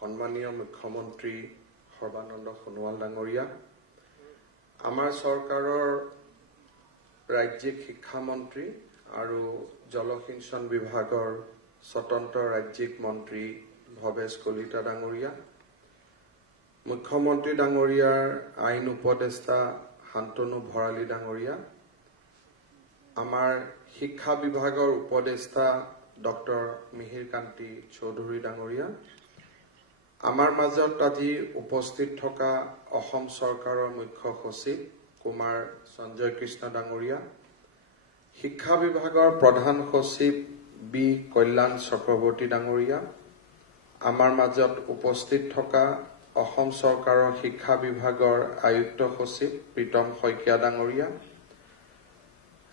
সন্মানীয় মুখ্যমন্ত্ৰী সৰ্বানন্দ সোণোৱাল ডাঙৰীয়া, আমাৰ চৰকাৰৰ ৰাজ্যিক শিক্ষামন্ত্ৰী আৰু জলসিঞ্চন বিভাগৰ স্বতন্ত্ৰ ৰাজ্যিক মন্ত্ৰী ভৱেশ কলিতা ডাঙৰীয়া, মুখ্যমন্ত্ৰী ডাঙৰীয়াৰ আইন উপদেষ্টা শান্তনু ভৰালী ডাঙৰীয়া, আমাৰ শিক্ষা বিভাগৰ উপদেষ্টা ডক্টৰ মিহিৰ কান্তি চৌধুৰী ডাঙৰীয়া, আমাৰ মাজত আজি উপস্থিত থকা অসম চৰকাৰৰ মুখ্য সচিব কুমাৰ সঞ্জয় কৃষ্ণ ডাঙৰীয়া, শিক্ষা বিভাগৰ প্ৰধান সচিব বি কল্যাণ চক্ৰৱৰ্তী ডাঙৰীয়া, আমাৰ মাজত উপস্থিত থকা অসম চৰকাৰৰ শিক্ষা বিভাগৰ আয়ুক্ত সচিব প্ৰীতম শইকীয়া ডাঙৰীয়া,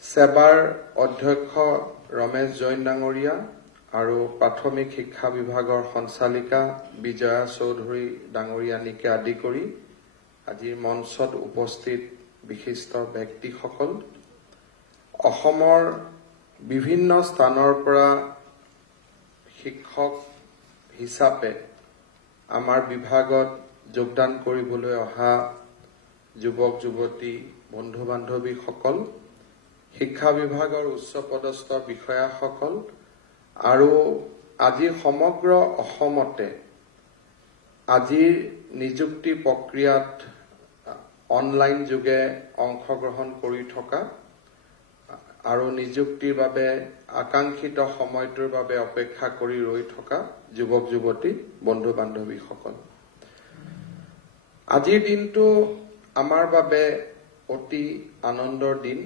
সেবাৰ অধ্যক্ষ ৰমেশ জৈন ডাঙৰীয়া আৰু প্ৰাথমিক শিক্ষা বিভাগৰ সঞ্চালিকা বিজয়া চৌধুৰী ডাঙৰীয়ানীকে আদি কৰি আজিৰ মঞ্চত উপস্থিত বিশিষ্ট ব্যক্তিসকল, অসমৰ বিভিন্ন স্থানৰ পৰা শিক্ষক হিচাপে আমাৰ বিভাগত যোগদান কৰিবলৈ অহা যুৱক যুৱতী বন্ধু বান্ধৱীসকল, শিক্ষা বিভাগৰ উচ্চপদস্থ বিষয়াসকল আৰু আজি সমগ্ৰ অসমতে আজিৰ নিযুক্তি প্ৰক্ৰিয়াত অনলাইন যোগে অংশগ্ৰহণ কৰি থকা আৰু নিযুক্তিৰ বাবে আকাংক্ষিত সময়টোৰ বাবে অপেক্ষা কৰি ৰৈ থকা যুৱক যুৱতী বন্ধু বান্ধৱীসকল, আজিৰ দিনটো আমাৰ বাবে অতি আনন্দৰ দিন।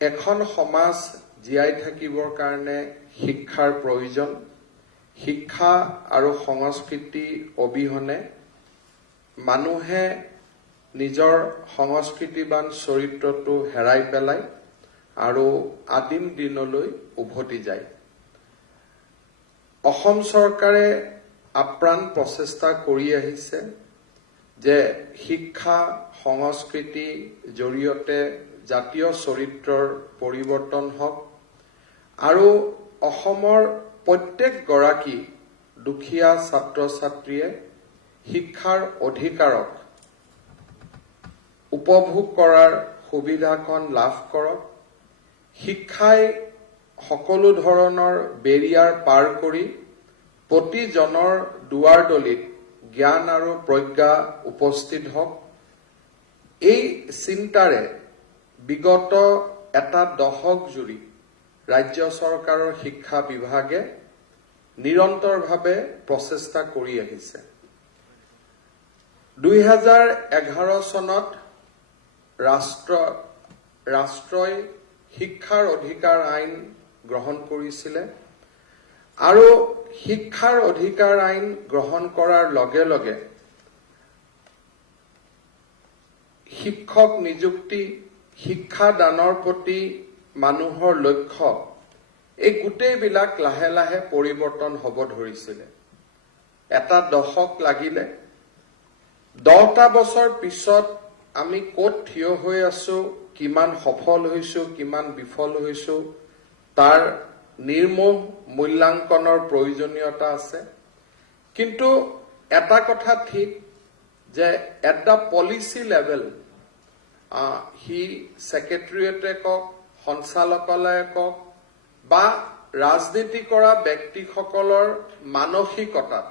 এখন সমাজ জীয়াই থাকিবৰ কাৰণে শিক্ষাৰ প্ৰয়োজন। শিক্ষা আৰু সংস্কৃতি অবিহনে মানুহে নিজৰ সংস্কৃতিবান চৰিত্ৰটো হেৰাই পেলায় আৰু আদিম দিনলৈ উভতি যায়। অসম চৰকাৰে আপ্ৰাণ প্ৰচেষ্টা কৰি আহিছে যে শিক্ষা সংস্কৃতি জৰিয়তে জাতীয় চৰিত্ৰৰ পৰিৱৰ্তন হওক আৰু অসমৰ প্ৰত্যেকগৰাকী দুখীয়া ছাত্ৰ ছাত্ৰীয়ে শিক্ষাৰ অধিকাৰক উপভোগ কৰাৰ সুবিধাখন লাভ কৰক। শিক্ষাই সকলো ধৰণৰ বেৰিয়াৰ পাৰ কৰি প্ৰতিজনৰ দুৱাৰদলিত জ্ঞান আৰু প্ৰজ্ঞা উপস্থিত হওক। এই চিন্তাৰে বিগত এটা দশক জুৰি ৰাজ্য চৰকাৰৰ শিক্ষা বিভাগে নিৰন্তৰভাৱে প্ৰচেষ্টা কৰি আহিছে। 2011 চনত ৰাষ্ট্ৰই শিক্ষাৰ অধিকাৰ আইন গ্ৰহণ কৰিছিলে আৰু শিক্ষাৰ অধিকাৰ আইন গ্ৰহণ কৰাৰ লগে লগে শিক্ষক নিযুক্তি, শিক্ষা দানৰ প্ৰতি মানুহৰ লক্ষ্য, এই গোটেইবিলাক লাহে লাহে পৰিৱৰ্তন হ'ব ধৰিছিলে। এটা দশক লাগিলে। 10টা বছৰ পিছত আমি ক'ত থিয় হৈ আছো, কিমান সফল হৈছো, কিমান বিফল হৈছো, তাৰ নিৰ্মোহ মূল্যাংকনৰ প্ৰয়োজনীয়তা আছে। কিন্তু এটা কথা ঠিক যে এট দ্য পলিচি লেভেল সি ছেক্ৰেটেৰিয়েটে কওক, সঞ্চালকালয়ে কওক বা ৰাজনীতি কৰা ব্যক্তিসকলৰ মানসিকতাত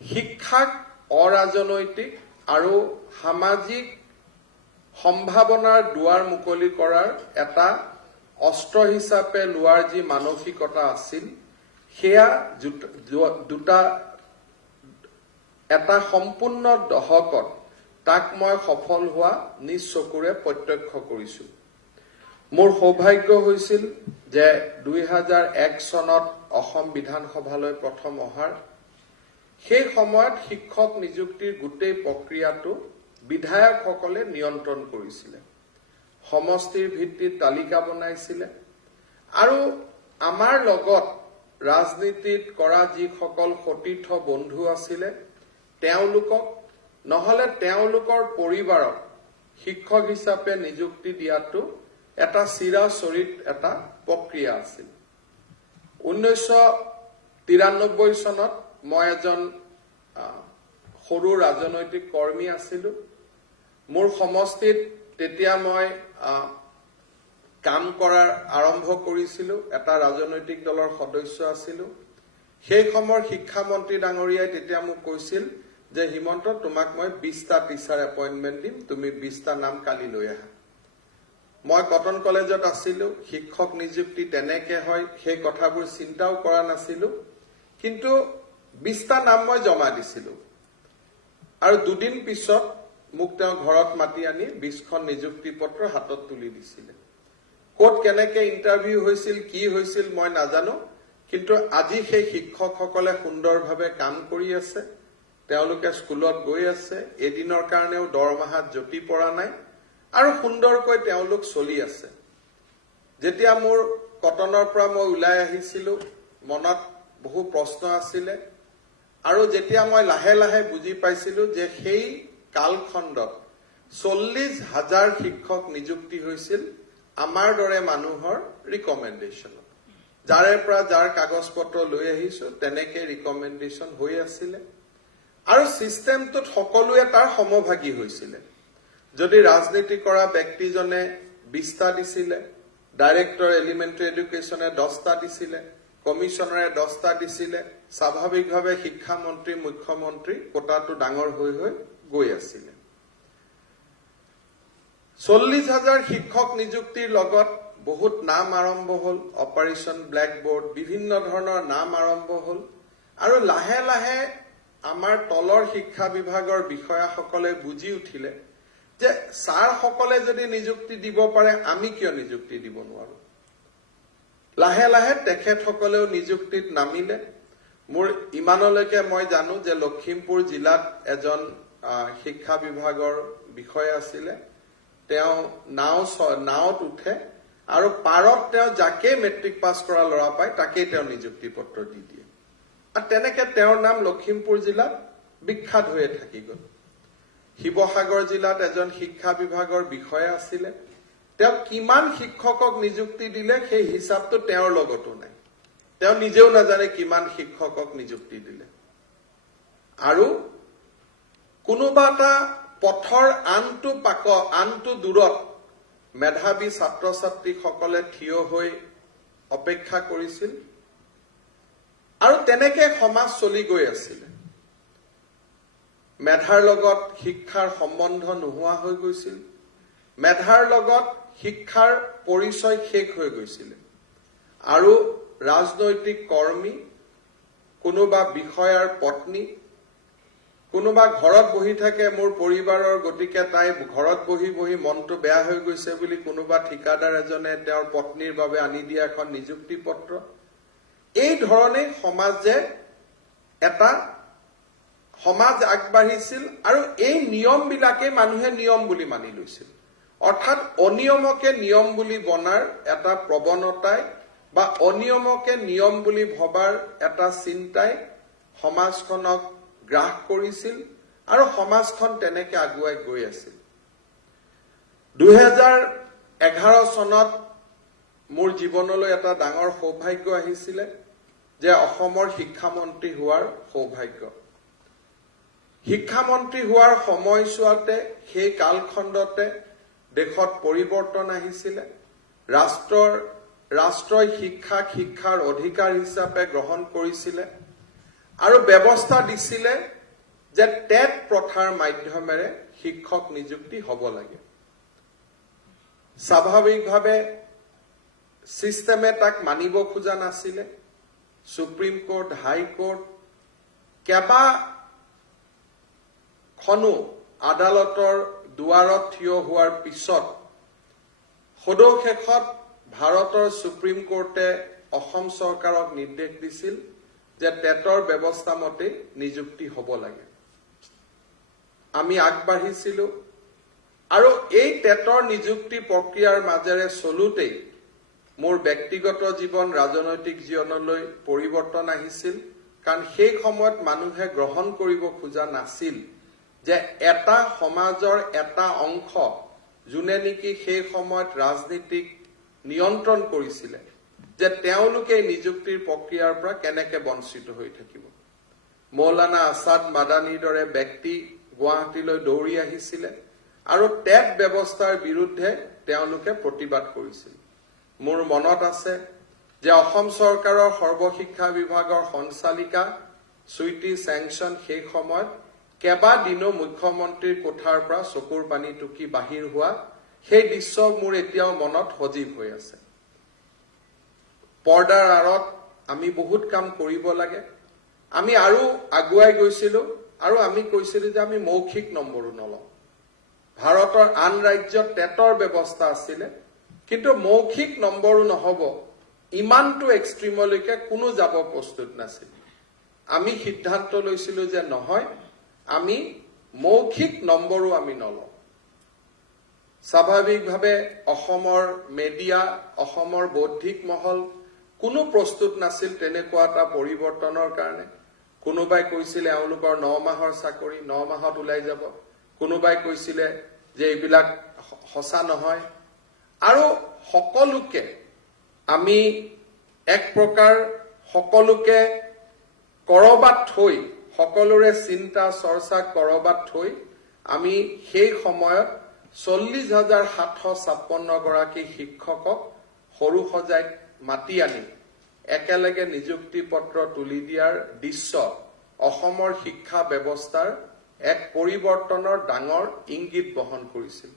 শিক্ষাক অৰাজনৈতিক আৰু সামাজিক সম্ভাৱনাৰ দুৱাৰ মুকলি কৰাৰ এটা অস্ত্ৰ হিচাপে লোৱাৰ যি মানসিকতা আছিল, সেয়া এটা সম্পূৰ্ণ দশকত তাক মই সফল হোৱা নিজ চকুৰে প্ৰত্যক্ষ কৰিছো। মোৰ সৌভাগ্য হৈছিল যে 2001 চনত অসম বিধানসভালৈ প্ৰথম অহাৰ সেই সময়ত শিক্ষক নিযুক্তিৰ গোটেই প্ৰক্ৰিয়াটো বিধায়কসকলে নিয়ন্ত্ৰণ কৰিছিলে, সমষ্টিৰ ভিত্তিত তালিকা বনাইছিলে আৰু আমাৰ লগত ৰাজনীতিত কৰা যিসকল সতীৰ্থ বন্ধু আছিলে তেওঁলোকক নহলে তেওঁলোকৰ পৰিবাৰক শিক্ষক হিচাপে নিযুক্তি দিয়াটো এটা চিৰাচৰিত এটা প্ৰক্ৰিয়া আছিল। 93 চনত মই এজন সৰু ৰাজনৈতিক কৰ্মী আছিলো। মোৰ সমষ্টিত তেতিয়া মই কাম কৰাৰ আৰম্ভ কৰিছিলো, এটা ৰাজনৈতিক দলৰ সদস্য আছিলো। সেই সময়ৰ শিক্ষামন্ত্ৰী ডাঙৰীয়াই তেতিয়া মোক কৈছিল যে হিমন্ত তোমাক মই 20টা টিচাৰ এপইণ্টমেণ্ট দিম, তুমি 20টা নাম কালি লৈ আহা। মই কটন কলেজত আছিলো, শিক্ষক নিযুক্তি তেনেকে হয় সেই কথাবোৰ চিন্তাও কৰা নাছিলো, কিন্তু 20টা নাম মই জমা দিছিলো। আৰু দুদিন পিছত মোক তেওঁ ঘৰত মাতি আনি 20খন নিযুক্তি পত্ৰ হাতত তুলি দিছিলে। ক'ত কেনেকে ইণ্টাৰভিউ হৈছিল, কি হৈছিল মই নাজানো, কিন্তু আজি সেই শিক্ষকসকলে সুন্দৰভাৱে কাম কৰি আছে। তেওঁলোকে স্কুলত গৈ আছে, এদিনৰ কাৰণেও দৰমহাত জটি পৰা নাই আৰু সুন্দৰকৈ তেওঁলোক চলি আছে। যেতিয়া মোৰ কটনৰ পৰা মই ওলাই আহিছিলো, মনত বহু প্ৰশ্ন আছিলে আৰু যেতিয়া মই লাহে লাহে বুজি পাইছিলো যে সেই কালখণ্ডত 40,000 শিক্ষক নিযুক্তি হৈছিল আমাৰ দৰে মানুহৰ ৰিকমেণ্ডেশ্যনত। যাৰে পৰা যাৰ কাগজ পত্ৰ লৈ আহিছো তেনেকে ৰিকমেণ্ডেশ্যন হৈ আছিলে আৰু সিস্টেমটোত সকলোৱে তাৰ সমভাগী হৈছিলে। যদি ৰাজনীতি কৰা ব্যক্তিজনে 20টা দিছিলে, ডাইৰেক্টৰ এলিমেণ্টাৰী এডুকেশ্যনে 10টা দিছিলে, কমিশনাৰে 10টা দিছিলে, স্বাভাৱিকভাৱে শিক্ষামন্ত্ৰী মুখ্যমন্ত্ৰী কোটাটো ডাঙৰ হৈ হৈ গৈ আছিলে। 40,000 শিক্ষক নিযুক্তিৰ লগত বহুত নাম আৰম্ভ হল, অপাৰেশ্যন ব্লেকবোৰ্ড, বিভিন্ন ধৰণৰ নাম আৰম্ভ হল আৰু লাহে লাহে আমাৰ তলৰ শিক্ষা বিভাগৰ বিষয়াসকলে বুজি উঠিলে যে ছাৰসকলে যদি নিযুক্তি দিব পাৰে আমি কিয় নিযুক্তি দিব নোৱাৰো। লাহে লাহে তেখেতসকলেও নিযুক্তিত নামিলে। মোৰ ইমানলৈকে মই জানো যে লখিমপুৰ জিলাত এজন শিক্ষা বিভাগৰ বিষয়া আছিলে, তেওঁ নাওত উঠে আৰু পাৰত তেওঁ যাকে মেট্ৰিক পাছ কৰা ল'ৰা পায় তাকেই তেওঁ নিযুক্তি পত্ৰ দি দিয়ে আৰু তেনেকে তেওঁৰ নাম লখিমপুৰ জিলাত বিখ্যাত হৈয়ে থাকি গল। শিৱসাগৰ জিলাত এজন শিক্ষা বিভাগৰ বিষয়া আছিলে, তেওঁ কিমান শিক্ষকক নিযুক্তি দিলে সেই হিচাপটো তেওঁৰ লগতো নাই, তেওঁ নিজেও নাজানে কিমান শিক্ষকক নিযুক্তি দিলে। আৰু কোনোবা এটা পথৰ আনটো দূৰত মেধাৱী ছাত্ৰ ছাত্ৰীসকলে থিয় হৈ অপেক্ষা কৰিছিল আৰু তেনেকে সমাজ চলি গৈ আছিলে। মেধাৰ লগত শিক্ষাৰ সম্বন্ধ নোহোৱা হৈ গৈছিল, মেধাৰ লগত শিক্ষাৰ পৰিচয় শেষ হৈ গৈছিল আৰু ৰাজনৈতিক কৰ্মী, কোনোবা বিষয়াৰ পত্নী, কোনোবা ঘৰত বহি থাকে মোৰ পৰিবাৰৰ গতিকে তাই ঘৰত বহি বহি মনটো বেয়া হৈ গৈছে বুলি কোনোবা ঠিকাদাৰ এজনে তেওঁৰ পত্নীৰ বাবে আনি দিয়া এখন নিযুক্তি পত্ৰ। এই ধৰণে সমাজ আগবাঢ়িছিল আৰু এই নিয়মবিলাকে মানুহে নিয়ম বুলি মানি লৈছিল। অৰ্থাৎ অনিয়মকে নিয়ম বুলি বনাৰ এটা প্ৰৱণতাই বা অনিয়মকে নিয়ম বুলি ভবাৰ এটা চিন্তাই সমাজখনক গ্ৰাস কৰিছিল আৰু সমাজখন তেনেকে আগুৱাই গৈ আছিল। 2011 চনত মোৰ জীৱনলৈ এটা ডাঙৰ সৌভাগ্য আহিছিলে যে অসমৰ শিক্ষামন্ত্ৰী হোৱাৰ সৌভাগ্য। শিক্ষামন্ত্ৰী হোৱাৰ সময়ছোৱাতে সেই কালখণ্ডতে দেশত পৰিৱৰ্তন আহিছিলে। ৰাষ্ট্ৰই শিক্ষাৰ অধিকাৰ হিচাপে গ্ৰহণ কৰিছিলে আৰু ব্যৱস্থা দিছিলে যে টেট প্ৰথাৰ মাধ্যমেৰে শিক্ষক নিযুক্তি হ'ব লাগে। স্বাভাৱিকভাৱে সিস্টেমে তাক মানিব খোজা নাছিলে। সুপ্ৰিম কোৰ্ট, হাইকোৰ্ট কেইবাখনো আদালতৰ দুৱাৰত থিয় হোৱাৰ পিছত সদৌ-শেষত ভাৰতৰ সুপ্ৰিম কোৰ্টে অসম চৰকাৰক নিৰ্দেশ দিছিল যে টেটৰ ব্যৱস্থা মতে নিযুক্তি হ'ব লাগে। আমি আগবাঢ়িছিলো আৰু এই টেটৰ নিযুক্তি প্ৰক্ৰিয়াৰ মাজেৰে চলোতেই মোৰ ব্যক্তিগত জীৱন, ৰাজনৈতিক জীৱনলৈ পৰিৱৰ্তন আহিছিল। কাৰণ সেই সময়ত মানুহে গ্ৰহণ কৰিব খোজা নাছিল যে এটা সমাজৰ এটা অংশ যোনে নেকি সেই সময়ত ৰাজনীতিক নিয়ন্ত্ৰণ কৰিছিলে, যে তেওঁলোকে নিযুক্তিৰ প্ৰক্ৰিয়াৰ পৰা কেনেকৈ বঞ্চিত হৈ থাকিব। মৌলানা আছাদ মাদানীৰ দৰে ব্যক্তি গুৱাহাটীলৈ দৌৰি আহিছিলে আৰু টেট ব্যৱস্থাৰ বিৰুদ্ধে তেওঁলোকে প্ৰতিবাদ কৰিছিল। মোৰ মনত আছে যে অসম চৰকাৰৰ সৰ্বশিক্ষা বিভাগৰ সঞ্চালিকা সুইটি চেংচন সেই সময়ত কেইবাদিনো মুখ্যমন্ত্ৰীৰ কোঠাৰ পৰা চকুৰ পানী টুকি বাহিৰ হোৱা সেই দৃশ্য মোৰ এতিয়াও মনত সজীৱ হৈ আছে। পৰ্দাৰ আঁৰত আমি বহুত কাম কৰিব লাগে। আমি আৰু আগুৱাই গৈছিলো আৰু আমি কৈছিলো যে আমি মৌখিক নম্বৰো নলওঁ। ভাৰতৰ আন ৰাজ্যত টেটৰ ব্যৱস্থা আছিলে, কিন্তু মৌখিক নম্বৰো নহব ইমানটো এক্সট্ৰিমলৈকে কোনো যাব প্ৰস্তুত নাছিল। আমি সিদ্ধান্ত লৈছিলো যে নহয়, আমি মৌখিক নম্বৰো আমি নলওঁ। স্বাভাৱিকভাৱে অসমৰ মেডিয়া, অসমৰ বৌদ্ধিক মহল কোনো প্ৰস্তুত নাছিল তেনেকুৱা এটা পৰিৱৰ্তনৰ কাৰণে। কোনোবাই কৈছিলে এওঁলোকৰ 9 মাহৰ চাকৰি 9 মাহত ওলাই যাব, কোনোবাই কৈছিলে যে এইবিলাক সঁচা নহয়। আৰু সকলোকে আমি এক প্ৰকাৰ সকলোকে কৰবাত থৈ, সকলোৰে চিন্তা চৰ্চা কৰবাত থৈ আমি সেই সময়ত 40,756 গৰাকী শিক্ষকক সৰু সজাইত মাতি আনি একেলগে নিযুক্তি পত্ৰ তুলি দিয়াৰ দৃশ্য অসমৰ শিক্ষা ব্যৱস্থাৰ এক পৰিৱৰ্তনৰ ডাঙৰ ইংগিত বহন কৰিছিল।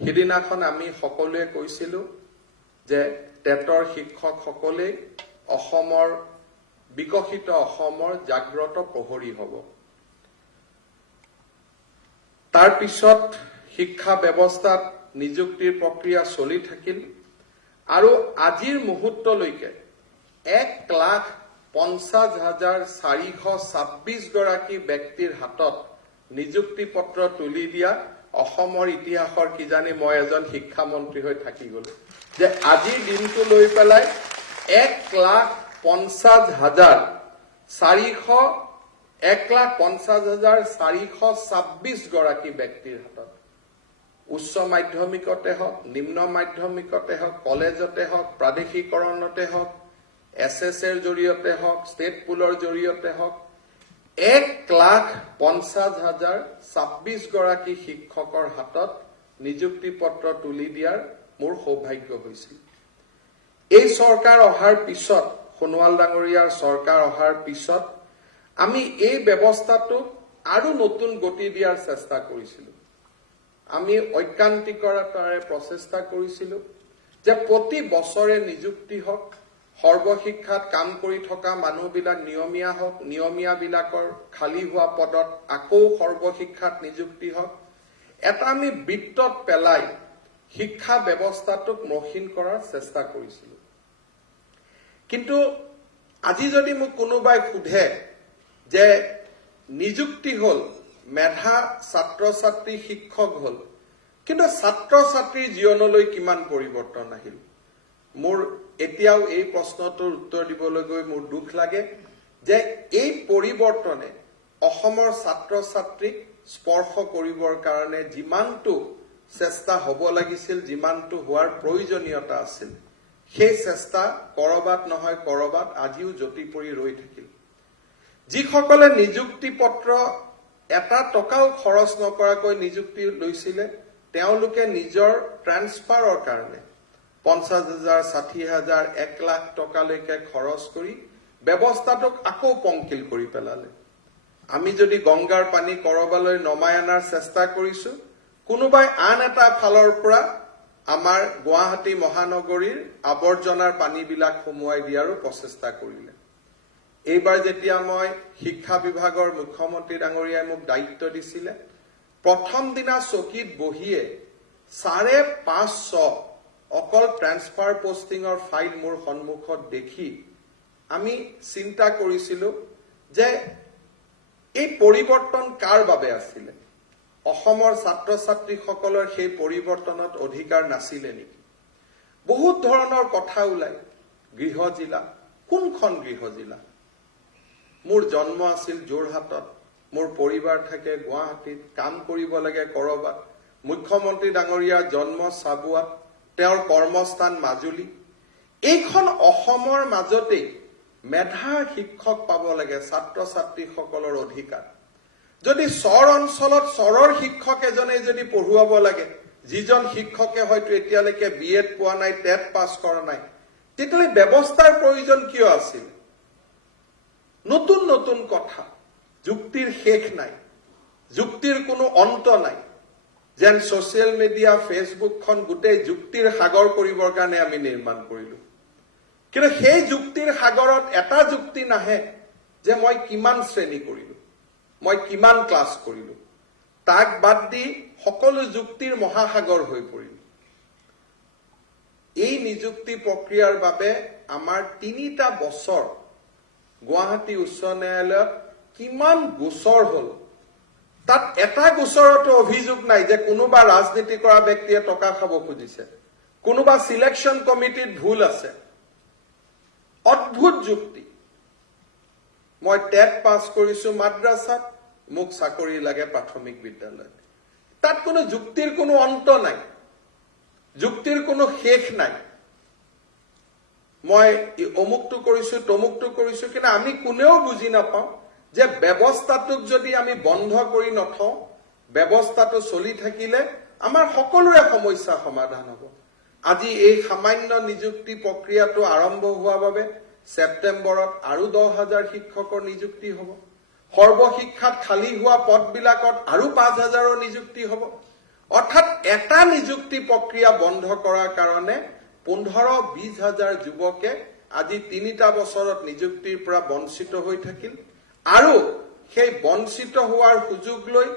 সিদিনাখন আমি সকলোৱে কৈছিলো যে টেটৰ শিক্ষকসকলেই অসমৰ বিকশিত অসমৰ জাগ্ৰত প্ৰহৰী হ'ব। তাৰ পিছত শিক্ষা ব্যৱস্থাত নিযুক্তিৰ প্ৰক্ৰিয়া চলি থাকিল আৰু আজিৰ মুহূৰ্তলৈকে 1,50,426 গৰাকী ব্যক্তিৰ হাতত নিযুক্তি পত্ৰ তুলি দিয়া অসমৰ ইতিহাসৰ কিজানি মই এজন শিক্ষামন্ত্ৰী হৈ থাকি গলো যে আজিৰ দিনটো লৈ পেলাই 1,50,426 গৰাকী ব্যক্তিৰ হাতত উচ্চ মাধ্যমিকতে হওক, নিম্ন মাধ্যমিকতে হওক, কলেজতে হওক, প্ৰাদেশিকৰণতে হওক, SSৰ জৰিয়তে হওক, ষ্টেট পুলৰ জৰিয়তে হওক 1,50,026 গৰাকী শিক্ষকৰ হাতত নিযুক্তি পত্ৰ তুলি দিয়াৰ মোৰ সৌভাগ্য হৈছিল। এই চৰকাৰ অহাৰ পিছত, সোণোৱাল ডাঙৰীয়াৰ চৰকাৰ অহাৰ পিছত আমি এই ব্যৱস্থাটো আৰু নতুন গতি দিয়াৰ চেষ্টা কৰিছিলো। আমি ঐকান্তিকতাৰে প্ৰচেষ্টা কৰিছিলো যে প্ৰতি বছৰে নিযুক্তি হওক, সৰ্বশিক্ষাত কাম কৰি থকা মানুহবিলাক নিয়মীয়া হওক, নিয়মীয়াবিলাকৰ খালী হোৱা পদত আকৌ সৰ্বশিক্ষাত নিযুক্তি হওক, এটা আমি বৃত্তত পেলাই শিক্ষা ব্যৱস্থাটোক মসৃণ কৰাৰ চেষ্টা কৰিছিলো। কিন্তু আজি যদি মোক কোনোবাই সোধে যে নিযুক্তি হল, মেধা ছাত্ৰ ছাত্ৰী শিক্ষক হল, কিন্তু ছাত্ৰ ছাত্ৰীৰ জীৱনলৈ কিমান পৰিৱৰ্তন আহিল, মোৰ এতিয়াও এই প্ৰশ্নটোৰ উত্তৰ দিবলৈ গৈ মোৰ দুখ লাগে যে এই পৰিৱৰ্তনে অসমৰ ছাত্ৰ ছাত্ৰীক স্পৰ্শ কৰিবৰ কাৰণে যিমানটো চেষ্টা হ'ব লাগিছিল, যিমানটো হোৱাৰ প্ৰয়োজনীয়তা আছিল, সেই চেষ্টা কৰবাত নহয় কৰবাত আজিও জটি পৰি ৰৈ থাকিল। যিসকলে নিযুক্তি পত্ৰ এটা টকাও খৰচ নকৰাকৈ নিযুক্তি লৈছিলে, তেওঁলোকে নিজৰ ট্ৰান্সফাৰৰ কাৰণে 50,000, 60,000, 1 লাখ টকালৈকে খৰচ কৰি ব্যৱস্থাটোক আকৌ পংকিল কৰি পেলালে। আমি যদি গংগাৰ পানী কৰবালৈ নমাই অনাৰ চেষ্টা কৰিছো, কোনোবাই আন এটা ফালৰ পৰা আমাৰ গুৱাহাটী মহানগৰীৰ আৱৰ্জনাৰ পানীবিলাক সুমুৱাই দিয়াৰো প্ৰচেষ্টা কৰিলে। এইবাৰ যেতিয়া মই শিক্ষা বিভাগৰ মুখ্যমন্ত্ৰী ডাঙৰীয়াই মোক দায়িত্ব দিছিলে, প্ৰথম দিনা চকীত বহিয়ে 550 অকল ট্ৰান্সফাৰ পোষ্টিঙৰ ফাইল মোৰ সন্মুখত দেখি আমি চিন্তা কৰিছিলো যে এই পৰিৱৰ্তন কাৰ বাবে আছিলে? অসমৰ ছাত্ৰ ছাত্ৰীসকলৰ সেই পৰিৱৰ্তনত অধিকাৰ নাছিলে নেকি? বহুত ধৰণৰ কথা ওলায়। গৃহ জিলা, কোনখন গৃহ জিলা? মোৰ জন্ম আছিল যোৰহাটত, মোৰ পৰিবাৰ থাকে গুৱাহাটীত, কাম কৰিব লাগে কৰবাত। মুখ্যমন্ত্ৰী ডাঙৰীয়াৰ জন্ম চাবুৱাত, তেওঁৰ কৰ্মস্থান মাজুলী। এইখন অসমৰ মাজতে মেধাৰ শিক্ষক পাব লাগে ছাত্ৰ ছাত্ৰীসকলৰ অধিকাৰ যদি চৰ অঞ্চলত চৰৰ শিক্ষক এজনে যদি পঢ়ুৱাব লাগে যিজন শিক্ষকে হয়তো এতিয়ালৈকে বিএড পোৱা নাই টেট পাছ কৰা নাই তেতিয়ালে ব্যৱস্থাৰ প্ৰয়োজন কিয় আছিল নতুন নতুন কথা যুক্তিৰ শেষ নাই যুক্তিৰ কোনো অন্ত নাই যেন সোশ্যাল মিডিয়া ফেসবুকখন গোটেই যুক্তিৰ সাগৰ কৰিবৰ কাৰণে আমি নিৰ্মাণ কৰিলো কিন্তু সেই যুক্তিৰ সাগৰত এটা যুক্তি নাহে যে মই কিমান শ্ৰেণী কৰিলো মই কিমান ক্লাছ কৰিলো তাক বাদ দি সকলো যুক্তিৰ মহাসাগৰ হৈ পৰিল এই নিযুক্তি প্ৰক্ৰিয়াৰ বাবে আমাৰ ৩টা বছৰ গুৱাহাটী উচ্চ ন্যায়ালয়ত কিমান গোচৰ হল তাত এটা গোচৰতো অভিযোগ নাই যে কোনোবা ৰাজনীতি কৰা ব্যক্তিয়ে টকা খাব খুজিছে কোনোবা সিলেকশন কমিটিত ভুল আছে অদ্ভুত যুক্তি মই টেট পাছ কৰিছো মাদ্ৰাসাত মোক চাকৰি লাগে প্ৰাথমিক বিদ্যালয়ত তাত কোনো যুক্তিৰ কোনো অন্ত নাই যুক্তিৰ কোনো শেষ নাই মই অমুকটো কৰিছো তমুকটো কৰিছো কিন্তু আমি কোনেও বুজি নাপাওঁ যে ব্যৱস্থাটোক যদি আমি বন্ধ কৰি নথওঁ ব্যৱস্থাটো চলি থাকিলে আমাৰ সকলোৰে সমস্যা সমাধান হ'ব আজি এই সামান্য নিযুক্তি প্ৰক্ৰিয়াটো আৰম্ভ হোৱাৰ বাবে সেপ্টেম্বৰত আৰু 10,000 শিক্ষকৰ নিযুক্তি হ'ব সৰ্বশিক্ষাত খালী হোৱা পদবিলাকত আৰু 5,000ৰ নিযুক্তি হ'ব অৰ্থাৎ এটা নিযুক্তি প্ৰক্ৰিয়া বন্ধ কৰাৰ কাৰণে 15-20,000 যুৱকে আজি 3টা বছৰত নিযুক্তিৰ পৰা বঞ্চিত হৈ থাকিল আৰু সেই বঞ্চিত হোৱাৰ সুযোগ লৈ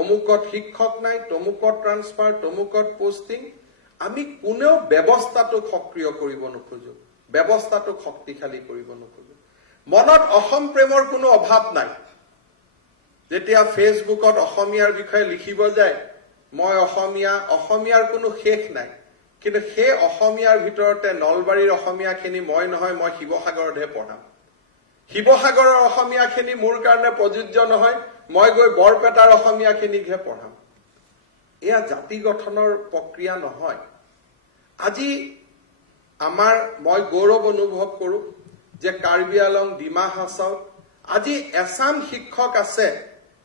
অমুকত শিক্ষক নাই তমুকত ট্ৰান্সফাৰ তমুকত পোষ্টিং আমি কোনেও ব্যৱস্থাটো সক্ৰিয় কৰিব নোখোজো ব্যৱস্থাটো শক্তিশালী কৰিব নোখোজো মনত অসম প্ৰেমৰ কোনো অভাৱ নাই যেতিয়া ফেসবুকত অসমীয়াৰ বিষয়ে লিখিব যায় মই অসমীয়াৰ কোনো শেষ নাই কিন্তু সেই অসমীয়াৰ ভিতৰতে নলবাৰীৰ অসমীয়াখিনি মই নহয় মই শিৱসাগৰতহে পঢ়াম শিৱসাগৰৰ অসমীয়াখিনি মোৰ কাৰণে প্ৰযোজ্য নহয় মই গৈ বৰপেটাৰ অসমীয়াখিনিকহে পঢ়াম এয়া জাতি গঠনৰ প্ৰক্ৰিয়া নহয় আজি আমাৰ মই গৌৰৱ অনুভৱ কৰো যে কাৰ্বি আলং ডিমা হাছাও আজি এছাম শিক্ষক আছে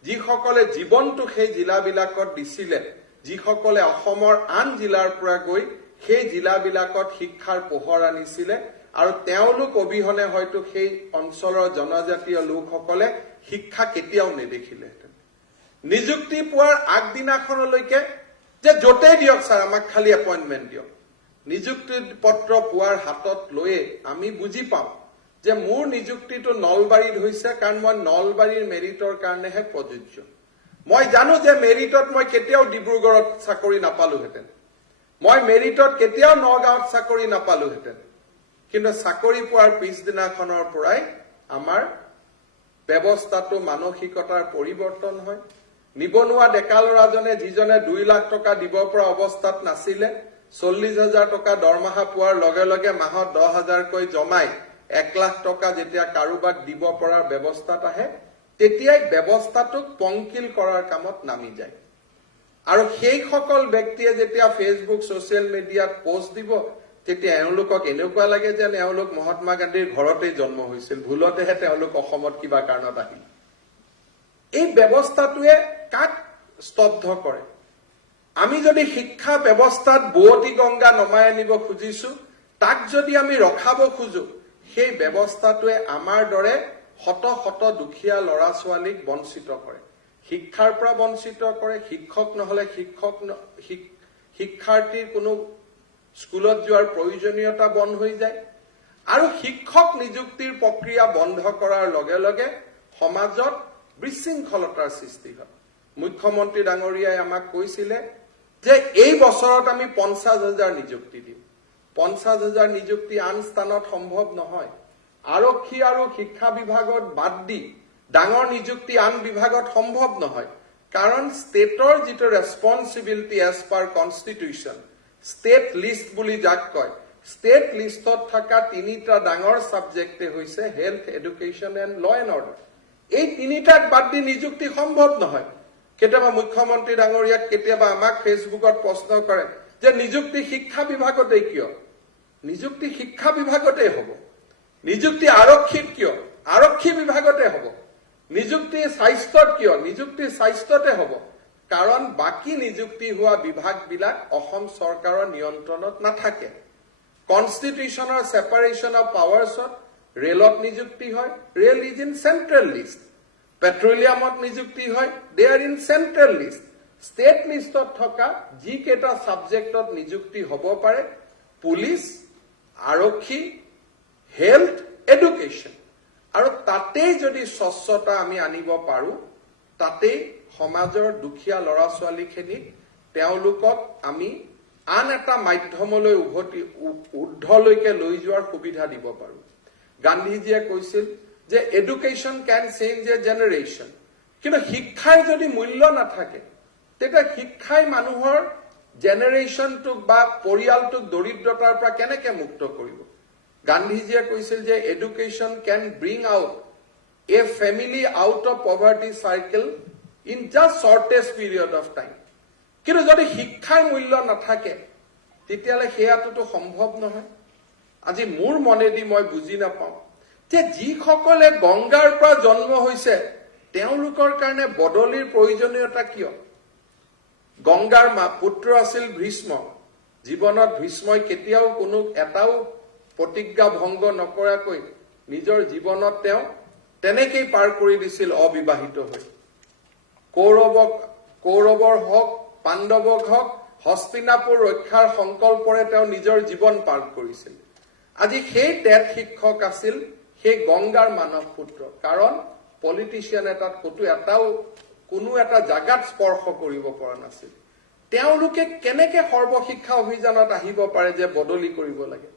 যিসকলে জীৱনটো সেই জিলাবিলাকত দিছিলে যিসকলে অসমৰ আন জিলাৰ পৰা গৈ সেই জিলাবিলাকত শিক্ষাৰ পোহৰ আনিছিলে আৰু তেওঁলোক অবিহনে হয়তো সেই অঞ্চলৰ জনজাতীয় লোকসকলে শিক্ষা কেতিয়াও নেদেখিলেহেঁতেন নিযুক্তি পোৱাৰ আগদিনাখনলৈকে যে য'তেই দিয়ক ছাৰ আমাক খালি এপইণ্টমেণ্ট দিয়ক নিযুক্তি পত্ৰ পোৱাৰ হাতত লৈয়ে আমি বুজি পাওঁ যে মোৰ নিযুক্তিটো নলবাৰীত হৈছে কাৰণ মই নলবাৰীৰ মেৰিটৰ কাৰণেহে প্ৰযোজ্য মই জানো যে মেৰিটত মই কেতিয়াও ডিব্ৰুগড়ত চাকৰি নাপালোহেঁতেন মই মেৰিটত কেতিয়াও নগাঁৱত চাকৰি নাপালোহেঁতেন কিন্তু চাকৰি পোৱাৰ পিছদিনাখনৰ পৰাই আমাৰ ব্যৱস্থাটো মানসিকতাৰ পৰিৱৰ্তন হয় নিবনুৱা ডেকা ল'ৰাজনে যিজনে 2 লাখ টকা দিব পৰা অৱস্থাত নাছিলে 40,000 টকা দৰমহা পোৱাৰ লগে লগে মাহত 10,000 কৈ জমাই 1 লাখ টকা যেতিয়া কাৰোবাক দিব পৰাৰ ব্যৱস্থাত আহে তেতিয়াই ব্যৱস্থাটোক পংকিল কৰাৰ কামত নামি যায় আৰু সেই সকল ব্যক্তিয়ে যেতিয়া ফেসবুক সোশ্যাল মিডিয়াত পোষ্ট দিব তেতিয়া এওঁলোকক এনেকুৱা লাগে যে এওঁলোক মহাত্মা গান্ধীৰ ঘৰতেই জন্ম হৈছিল ভুলতেহে তেওঁলোক অসমত কিবা কাৰণত আহিল এই ব্যৱস্থাটোৱে কাক স্তব্ধ কৰে আমি যদি শিক্ষা ব্যৱস্থাত বুৱতী গংগা নমাই আনিব খুজিছো তাক যদি আমি ৰখাব খুজো সেই ব্যৱস্থাটোৱে আমাৰ দৰে শত শত দুখীয়া ল'ৰা ছোৱালীক বঞ্চিত কৰে শিক্ষাৰ পৰা বঞ্চিত কৰে শিক্ষক নহলে শিক্ষাৰ্থীৰ কোনো স্কুলত যোৱাৰ প্ৰয়োজনীয়তা বন্ধ হৈ যায় আৰু শিক্ষক নিযুক্তিৰ প্ৰক্ৰিয়া বন্ধ কৰাৰ লগে লগে সমাজত বিশৃংখলতাৰ সৃষ্টি হয় মুখ্যমন্ত্ৰী ডাঙৰীয়াই আমাক কৈছিলে যে এই বছৰত আমি 50,000 নিযুক্তি দিম 50,000 নিযুক্তি আন স্থানত সম্ভৱ নহয় আৰক্ষী আৰু শিক্ষা বিভাগত বাদ দি ডাঙৰ নিযুক্তি আন বিভাগত সম্ভৱ নহয় কাৰণ ষ্টেটৰ যিটো responsibility as per constitution state list বুলি যাক কয় ষ্টেট লিষ্টত থকা 3টা ডাঙৰ সাবজেক্টে হৈছে হেলথ এডুকেশ্যন এণ্ড ল এণ্ড অৰ্ডাৰ এই 3টাক বাদ দি নিযুক্তি সম্ভৱ নহয় কেতিয়াবা মুখ্যমন্ত্ৰী ডাঙৰীয়াক কেতিয়াবা আমাক ফেসবুকত প্ৰশ্ন কৰে যে নিযুক্তি শিক্ষা বিভাগতে কিয় নিযুক্তি শিক্ষা বিভাগতে হ'ব, নিযুক্তি আৰক্ষীত কিয় আৰক্ষী বিভাগতে হ'ব, নিযুক্তি স্বাস্থ্যত কিয় নিযুক্তি স্বাস্থ্যতে হ'ব, কাৰণ বাকী নিযুক্তি হোৱা বিভাগবিলাক অসম চৰকাৰৰ নিয়ন্ত্ৰণত নাথাকে। কনষ্টিটিউচনৰ সেপাৰেশন অফ পাৱাৰ্ছত ৰেলত নিযুক্তি হয়, rail is in central list, পেট্ৰলিয়ামত নিযুক্তি হয়, they are in central list. State লিষ্টত থকা যিকেইটা ছাবজেক্টত নিযুক্তি হ'ব পাৰে, পুলিচ, আৰক্ষী, হেল্থ, এডুকেশ্যন, আৰু তাতেই যদি স্বচ্ছতা আমি আনিব পাৰো, তাতেই সমাজৰ দুখীয়া ল'ৰা ছোৱালীখিনিক তেওঁলোকক আমি আন এটা মাধ্যমলৈ ঊৰ্ধলৈকে লৈ যোৱাৰ সুবিধা দিব পাৰো। গান্ধীজীয়ে কৈছিল যে education can change A generation, কিন্তু শিক্ষাৰ যদি মূল্য নাথাকে তেতিয়া শিক্ষাই মানুহৰ জেনেৰেশ্যনটোক বা পৰিয়ালটোক দৰিদ্ৰতাৰ পৰা কেনেকে মুক্ত কৰিব। গান্ধীজীয়ে কৈছিল যে education can bring out a family out of poverty circle in just shortest period of time. কিন্তু যদি শিক্ষাৰ মূল্য নাথাকে তেতিয়ালে সেয়াটোতো সম্ভৱ নহয়। আজি মোৰ মনেদি মই বুজি নাপাওঁ যে যিসকলে গংগাৰ পৰা জন্ম হৈছে তেওঁলোকৰ কাৰণে বদলিৰ প্ৰয়োজনীয়তা কিয়। গংগাৰ পুত্ৰ আছিল ভীষ্ম, জীৱনত ভীষ্মই কেতিয়াও কোনো এটাও প্ৰতিজ্ঞা ভংগ নকৰাকৈ নিজৰ জীৱনত তেওঁ তেনেকেই পাৰ কৰি দিছিল অবিবাহিত হৈ। কৌৰৱৰ হওক পাণ্ডৱক হওক হস্তিনাপুৰ ৰক্ষাৰ সংকল্পৰে তেওঁ নিজৰ জীৱন পাৰ কৰিছিল। আজি সেই টেট শিক্ষক আছিল সেই গংগাৰ মানৱ পুত্ৰ, কাৰণ পলিটিচিয়ান এটাত কোনো এটা জাগাত স্পৰ্শ কৰিব পৰা নাছিল। তেওঁলোকে কেনেকে সৰ্বশিক্ষা অভিযানত আহিব পাৰে যে বদলি কৰিব লাগে,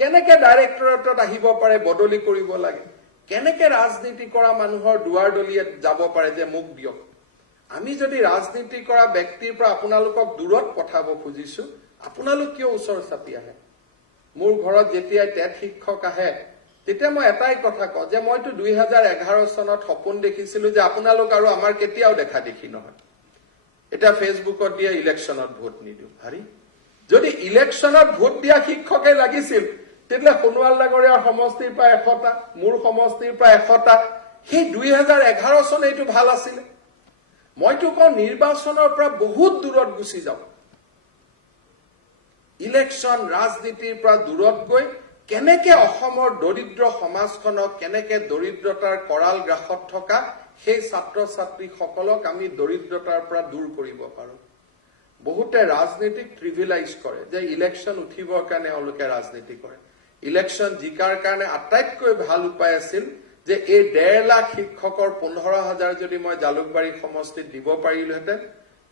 কেনেকে ডাইৰেক্টৰেটত আহিব পাৰে বদলি কৰিব লাগে, কেনেকে ৰাজনীতি কৰা মানুহৰ দুৱাৰ দলিয়ে যাব পাৰে যে মোক দিয়ক। আমি যদি ৰাজনীতি কৰা ব্যক্তিৰ পৰা আপোনালোকক দূৰত পঠাব খুজিছো, আপোনালোক কিয় ওচৰ চাপি আহে। মোৰ ঘৰত যেতিয়াই টেট শিক্ষক আহে তেতিয়া মই এটাই কথা কওঁ যে মইতো 2011 চনত সপোন দেখিছিলো যে আপোনালোক আৰু আমাৰ কেতিয়াও দেখা দেখি নহয়। এটা ফেচবুকত দিয়া ইলেকশ্যনত ভোট নিদিওঁ। হাৰি যদি ইলেকশ্যনত ভোট দিয়া শিক্ষকে লাগিছিল তেতিয়াহ'লে সোণোৱাল ডাঙৰীয়াৰ সমষ্টিৰ পৰা 100টা, মোৰ সমষ্টিৰ পৰা 100টা, সেই 2011 চন এইটো ভাল আছিলে। মইতো কওঁ নিৰ্বাচনৰ পৰা বহুত দূৰত গুচি যাওঁ, ইলেকশ্যন ৰাজনীতিৰ পৰা দূৰত গৈ কেনেকে অসমৰ দৰিদ্ৰ সমাজখনক, কেনেকে দৰিদ্ৰতাৰ কৰাল গ্ৰাসত থকা সেই ছাত্ৰ ছাত্ৰীসকলক আমি দৰিদ্ৰতাৰ পৰা দূৰ কৰিব পাৰো। বহুতে ৰাজনীতিক ট্ৰিভিলাইজ কৰে যে ইলেকশ্যন উঠিবৰ কাৰণে তেওঁলোকে ৰাজনীতি কৰে। ইলেকশ্যন জিকাৰ কাৰণে আটাইতকৈ ভাল উপায় আছিল যে এই 1.5 লাখ শিক্ষকৰ 15,000 যদি মই জালুকবাৰী সমষ্টিত দিব পাৰিলোহেঁতেন,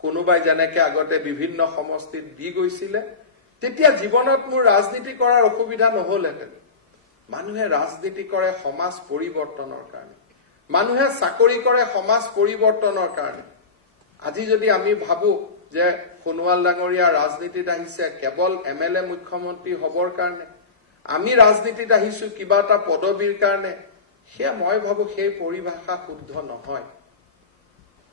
কোনোবাই যেনেকে আগতে বিভিন্ন সমষ্টিত দি গৈছিলে, তেতিয়া জীৱনত মোৰ ৰাজনীতি কৰাৰ অসুবিধা নহলহেঁতেন। মানুহে ৰাজনীতি কৰে সমাজ পৰিৱৰ্তনৰ কাৰণে, মানুহে চাকৰি কৰে সমাজ পৰিৱৰ্তনৰ কাৰণে। আজি যদি আমি ভাবো যে সোণোৱাল ডাঙৰীয়া ৰাজনীতিত আহিছে কেৱল MLA মুখ্যমন্ত্ৰী হবৰ কাৰণে, আমি ৰাজনীতিত আহিছো কিবা এটা পদবীৰ কাৰণে, সেয়া মই ভাবো সেই পৰিভাষা শুদ্ধ নহয়।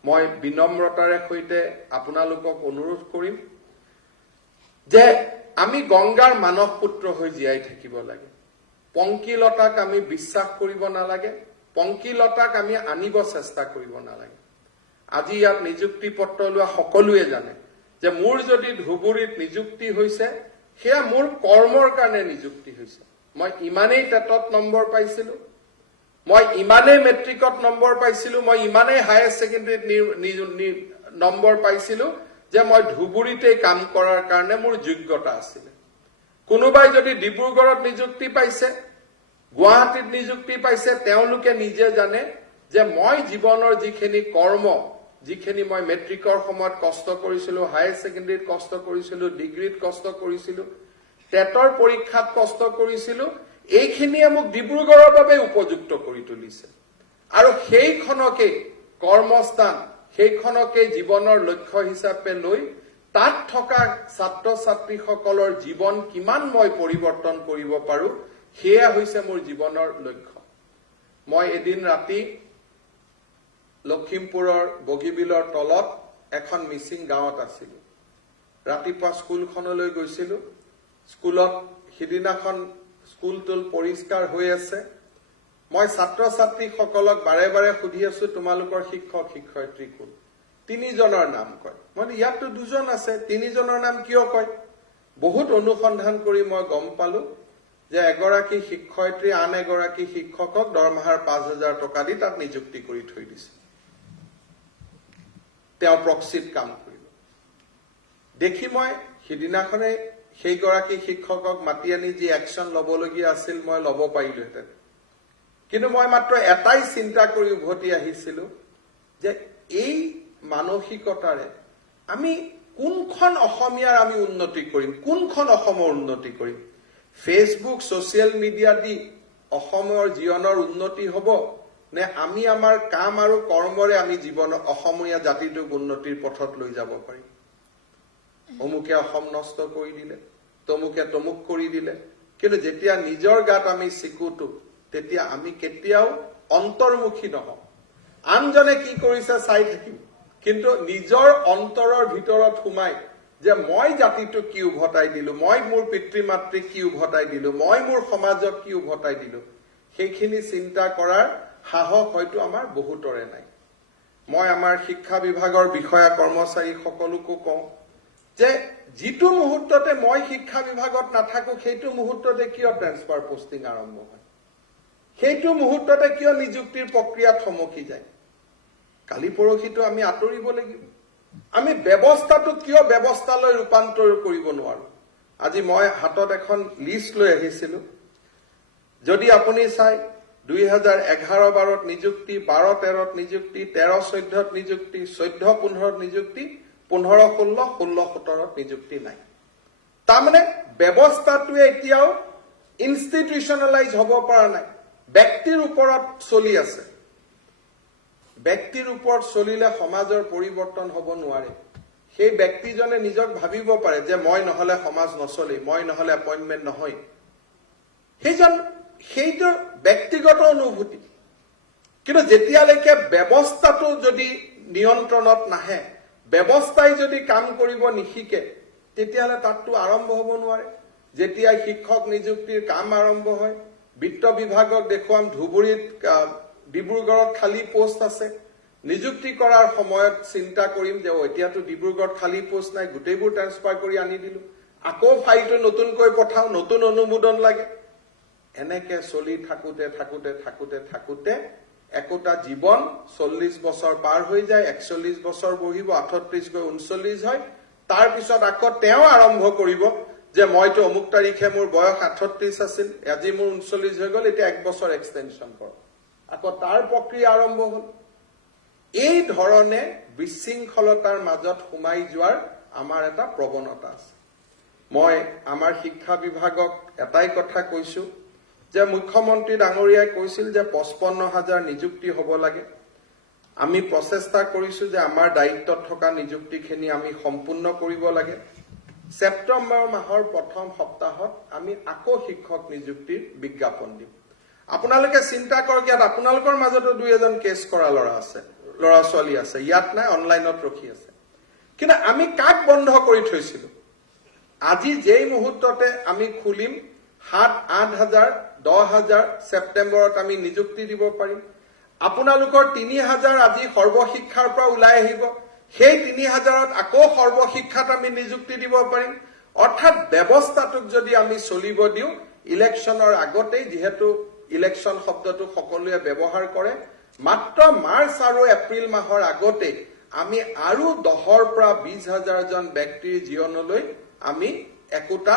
মই বিনম্ৰতাৰে সৈতে আপোনালোকক অনুৰোধ কৰিম যে আমি গংগাৰ মানৱ পুত্ৰ হৈ জীয়াই থাকিব লাগে। পংকিলতাক আমি বিশ্বাস কৰিব নালাগে, পংকিলতাক আমি আনিব চেষ্টা কৰিব নালাগে। আজি ইয়াত নিযুক্তি পত্ৰ লোৱা সকলোৱে জানে যে মোৰ যদি ধুবুৰীত নিযুক্তি হৈছে সেয়া মোৰ কৰ্মৰ কাৰণে নিযুক্তি হৈছে। মই ইমানেই টেটত নম্বৰ পাইছিলো, মই ইমানেই মেট্ৰিকত নম্বৰ পাইছিলো, মই ইমানেই হায়াৰ ছেকেণ্ডেৰীত নম্বৰ পাইছিলো যে মই ধুবুৰীতেই কাম কৰাৰ কাৰণে মোৰ যোগ্যতা আছিলে। কোনোবাই যদি ডিব্ৰুগড়ত নিযুক্তি পাইছে, গুৱাহাটীত নিযুক্তি পাইছে, তেওঁলোকে নিজে জানে যে মই জীৱনৰ যিখিনি কৰ্ম, যিখিনি মই মেট্ৰিকৰ সময়ত কষ্ট কৰিছিলো, হায়াৰ ছেকেণ্ডেৰীত কষ্ট কৰিছিলো, ডিগ্ৰীত কষ্ট কৰিছিলো, টেটৰ পৰীক্ষাত কষ্ট কৰিছিলো, এইখিনিয়ে মোক ডিব্ৰুগড়ৰ বাবে উপযুক্ত কৰি তুলিছে। আৰু সেইখনকে কৰ্মস্থান, সেইখনকে জীৱনৰ লক্ষ্য হিচাপে লৈ তাত থকা ছাত্ৰ ছাত্ৰীসকলৰ জীৱন কিমান মই পৰিৱৰ্তন কৰিব পাৰো, সেয়া হৈছে মোৰ জীৱনৰ লক্ষ্য। মই এদিন ৰাতি লখিমপুৰৰ বগীবিলৰ তলত এখন মিচিং গাঁৱত আছিলো। ৰাতিপুৱা স্কুলখনলৈ গৈছিলো, স্কুলত সিদিনাখন স্কুলটোল পৰিষ্কাৰ হৈ আছে মই ছাত্ৰ ছাত্ৰীসকলক বাৰে বাৰে সুধি আছো তোমালোকৰ শিক্ষক শিক্ষয়িত্ৰী কোন তিনিজনৰ নাম কয় মই ইয়াতো দুজন আছে তিনিজনৰ নাম কিয় কয় বহুত অনুসন্ধান কৰি মই গম পালো যে এগৰাকী শিক্ষয়িত্ৰী আন এগৰাকী শিক্ষকক দৰমহাৰ 5000 টকা দি তাক নিযুক্তি কৰি থৈ দিছে তেওঁ প্ৰক্সিত কাম কৰিব দেখি মই সিদিনাখনে সেই গৰাকী শিক্ষকক মাতি আনি যি একচন লবলগীয়া আছিল মই লব পাৰিলোহেঁতেন কিন্তু মই মাত্ৰ এটাই চিন্তা কৰি উভতি আহিছিলো যে এই মানসিকতাৰে আমি কোনখন অসমীয়াৰ আমি উন্নতি কৰিম কোনখন অসমৰ উন্নতি কৰিম ফেসবুক সোশ্যাল মিডিয়া দি অসমৰ জীৱনৰ উন্নতি হ'ব নে আমি আমাৰ কাম আৰু কৰ্মৰে আমি জীৱন অসমীয়া জাতিটোক উন্নতিৰ পথত লৈ যাব পাৰিম অমুকে অসম নষ্ট কৰি দিলে তমুকে তমুক কৰি দিলে কিন্তু যেতিয়া নিজৰ গাত আমি সিকুটো তেতিয়া আমি কেতিয়াও অন্তৰ্মুখী নহওঁ আনজনে কি কৰিছে চাই থাকিম কিন্তু নিজৰ অন্তৰৰ ভিতৰত সোমাই যে মই জাতিটোক কি উভতাই দিলো মই মোৰ পিতৃ মাতৃক কি উভতাই দিলো মই মোৰ সমাজক কি উভতাই দিলো সেইখিনি চিন্তা কৰাৰ সাহস হয়তো আমাৰ বহুতৰে নাই মই আমাৰ শিক্ষা বিভাগৰ বিষয়া কৰ্মচাৰী সকলোকো কওঁ যে যিটো মুহূৰ্ততে মই শিক্ষা বিভাগত নাথাকো সেইটো মুহূৰ্ততে কিয় ট্ৰান্সফাৰ পোষ্টিং আৰম্ভ হয় সেইটো মুহূৰ্ততে কিয় নিযুক্তিৰ প্ৰক্ৰিয়া থমকি যায় কালি পৰহিটো আমি আঁতৰিব লাগিব আমি ব্যৱস্থাটো কিয় ব্যৱস্থালৈ ৰূপান্তৰ কৰিব নোৱাৰো আজি মই হাতত এখন লিষ্ট লৈ আহিছিলো যদি আপুনি চাই 2011-12ত নিযুক্তি 12-13ত নিযুক্তি 13-14ত নিযুক্তি 14-15ত নিযুক্তি 15-16 16-17ত নিযুক্তি নাই তাৰমানে ব্যৱস্থাটোৱে এতিয়াও ইনষ্টিটিউচনেলাইজ হ'ব পৰা নাই ব্যক্তিৰ ওপৰত চলি আছে ব্যক্তিৰ ওপৰত চলিলে সমাজৰ পৰিৱৰ্তন হ'ব নোৱাৰে সেই ব্যক্তিজনে নিজক ভাবিব পাৰে যে মই নহলে সমাজ নচলে মই নহলে এপইন্টমেন্ট নহয় সেইটো ব্যক্তিগত অনুভূতি কিন্তু যেতিয়ালৈকে ব্যৱস্থাটো যদি নিয়ন্ত্ৰণত নাহে ব্যৱস্থাই যদি কাম কৰিব নিশিকে তেতিয়ালে তাতটো আৰম্ভ হ'ব নোৱাৰে যেতিয়া শিক্ষক নিযুক্তিৰ কাম আৰম্ভ হয় বিত্ত বিভাগক দেখুৱাম ধুবুৰীত ডিব্ৰুগড়ত খালী পোষ্ট আছে নিযুক্তি কৰাৰ সময়ত চিন্তা কৰিম যে এতিয়াতো ডিব্ৰুগড়ত খালী পোষ্ট নাই গোটেইবোৰ ট্ৰান্সফাৰ কৰি আনি দিলো আকৌ ফাইলটো নতুনকৈ পঠাও নতুন অনুমোদন লাগে এনেকে চলি থাকুতে থাকুতে থাকুতে থাকুতে একোটা জীৱন 40 বছৰ পাৰ হৈ যায় 41 বছৰ বহিব 38 গৈ 39 হয় তাৰ পিছত আকৌ তেওঁ আৰম্ভ কৰিব যে মইতো অমুক তাৰিখে মোৰ বয়স 38 আছিল আজি মোৰ 39 হৈ গল এতিয়া 1 বছৰ এক্সটেনশন কৰক আকৌ তাৰ প্ৰক্ৰিয়া আৰম্ভ হল এই ধৰণে বিশৃংখলতাৰ মাজত সোমাই যোৱাৰ আমাৰ এটা প্ৰৱণতা আছে মই আমাৰ শিক্ষা বিভাগক এটাই কথা কৈছো যে মুখ্যমন্ত্ৰী ডাঙৰীয়াই কৈছিল যে 55,000 নিযুক্তি হ'ব লাগে আমি প্ৰচেষ্টা কৰিছো যে আমাৰ দায়িত্বত থকা নিযুক্তিখিনি আমি সম্পূৰ্ণ কৰিব লাগে সেপ্টেম্বৰ মাহৰ প্ৰথম সপ্তাহত আমি আকৌ শিক্ষক নিযুক্তিৰ বিজ্ঞাপন দিম আপোনালোকে চিন্তা কৰক ইয়াত আপোনালোকৰ মাজতো দুই এজন কেছ কৰা ল'ৰা ছোৱালী আছে ইয়াত নাই অনলাইনত ৰখি আছে কিন্তু আমি কাক বন্ধ কৰি থৈছিলো আজি যেই মুহূৰ্ততে আমি খুলিম 7-8,000 10,000 সেপ্টেম্বৰত আমি নিযুক্তি দিব পাৰিম আপোনালোকৰ 3,000 আজি সৰ্বশিক্ষাৰ পৰা ওলাই আহিব সেই 3,000ত আকৌ সৰ্বশিক্ষাত আমি নিযুক্তি দিব পাৰিম অৰ্থাৎ ব্যৱস্থাটোক যদি আমি চলিব দিও ইলেকশ্যনৰ আগতেই যেহেতু ইলেকশ্যন শব্দটো সকলোৱে ব্যৱহাৰ কৰে মাত্ৰ মাৰ্চ আৰু এপ্ৰিল মাহৰ আগতে আমি আৰু 10ৰ পৰা 20,000 জন ব্যক্তিৰ জীৱনলৈ আমি একোটা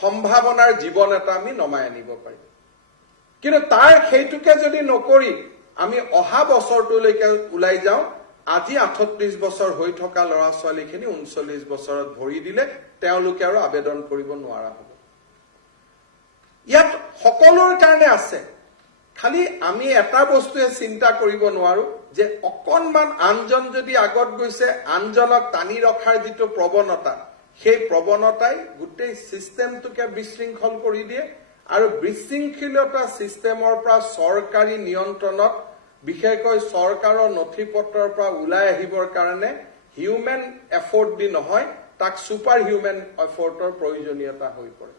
সম্ভাৱনাৰ জীৱন এটা আমি নমাই আনিব পাৰিম কিন্তু তাৰ সেইটোকে যদি নকৰি আমি অহা বছৰটোলৈকে ওলাই যাওঁ আজি 38 বছৰ হৈ থকা ল'ৰা ছোৱালীখিনি 39 বছৰত ভৰি দিলে তেওঁলোকে আৰু আবেদন কৰিব নোৱাৰা হ'ব ইয়াত সকলোৰ কাৰণে আছে খালি আমি এটা বস্তুৱে চিন্তা কৰিব নোৱাৰো যে অকনমান আনজন যদি আগত গৈছে আনজনক টানি ৰখাৰ যিটো প্ৰৱণতা সেই প্ৰৱণতাই গোটেই সিস্টেমটোকে বিশৃংখল কৰি দিয়ে আৰু বিশৃংখলতা সিস্টেমৰ পৰা চৰকাৰী নিয়ন্ত্ৰণত বিশেষকৈ চৰকাৰৰ নথিপত্ৰৰ পৰা ওলাই আহিবৰ কাৰণে হিউমেন এফৰ্ট দি নহয় তাক সুপাৰ হিউমেন এফৰ্টৰ প্ৰয়োজনীয়তা হৈ পৰে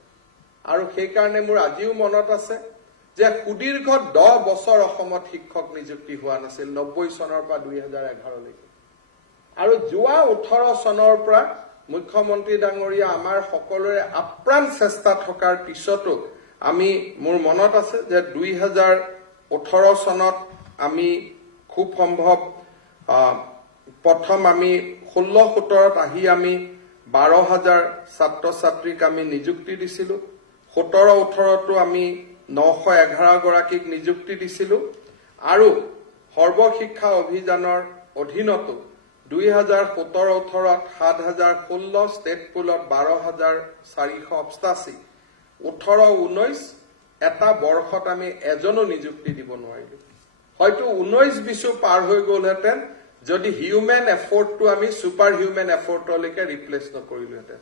আৰু সেইকাৰণে মোৰ আজিও মনত আছে যে সুদীৰ্ঘ 10 বছৰ অসমত শিক্ষক নিযুক্তি হোৱা নাছিল 90 চনৰ পৰা 2011 লৈকে আৰু যোৱা 18 চনৰ পৰা মুখ্যমন্ত্ৰী ডাঙৰীয়া আমাৰ সকলোৰে আপ্ৰাণ চেষ্টা থকাৰ পিছতো আমি মোৰ মনত আছে যে 2018 চনত আমি খুব সম্ভৱ প্ৰথম আমি 16-17ত আহি আমি 12,000 ছাত্ৰ ছাত্ৰীক আমি নিযুক্তি দিছিলো 17-18তো আমি 911 গৰাকীক নিযুক্তি দিছিলো আৰু সৰ্বশিক্ষা অভিযানৰ অধীনতো 2017-18ত 7,016 ষ্টেট পুলত 12,488 18-19 এটা বৰ্ষত আমি এজনো নিযুক্তি দিব নোৱাৰিলো হয়তো 19-20 পাৰ হৈ গ'লহেঁতেন যদি হিউম্যান এফৰ্টটো আমি সুপাৰ হিউম্যান এফৰ্টলৈকে ৰিপ্লেচ নকৰিলোহেঁতেন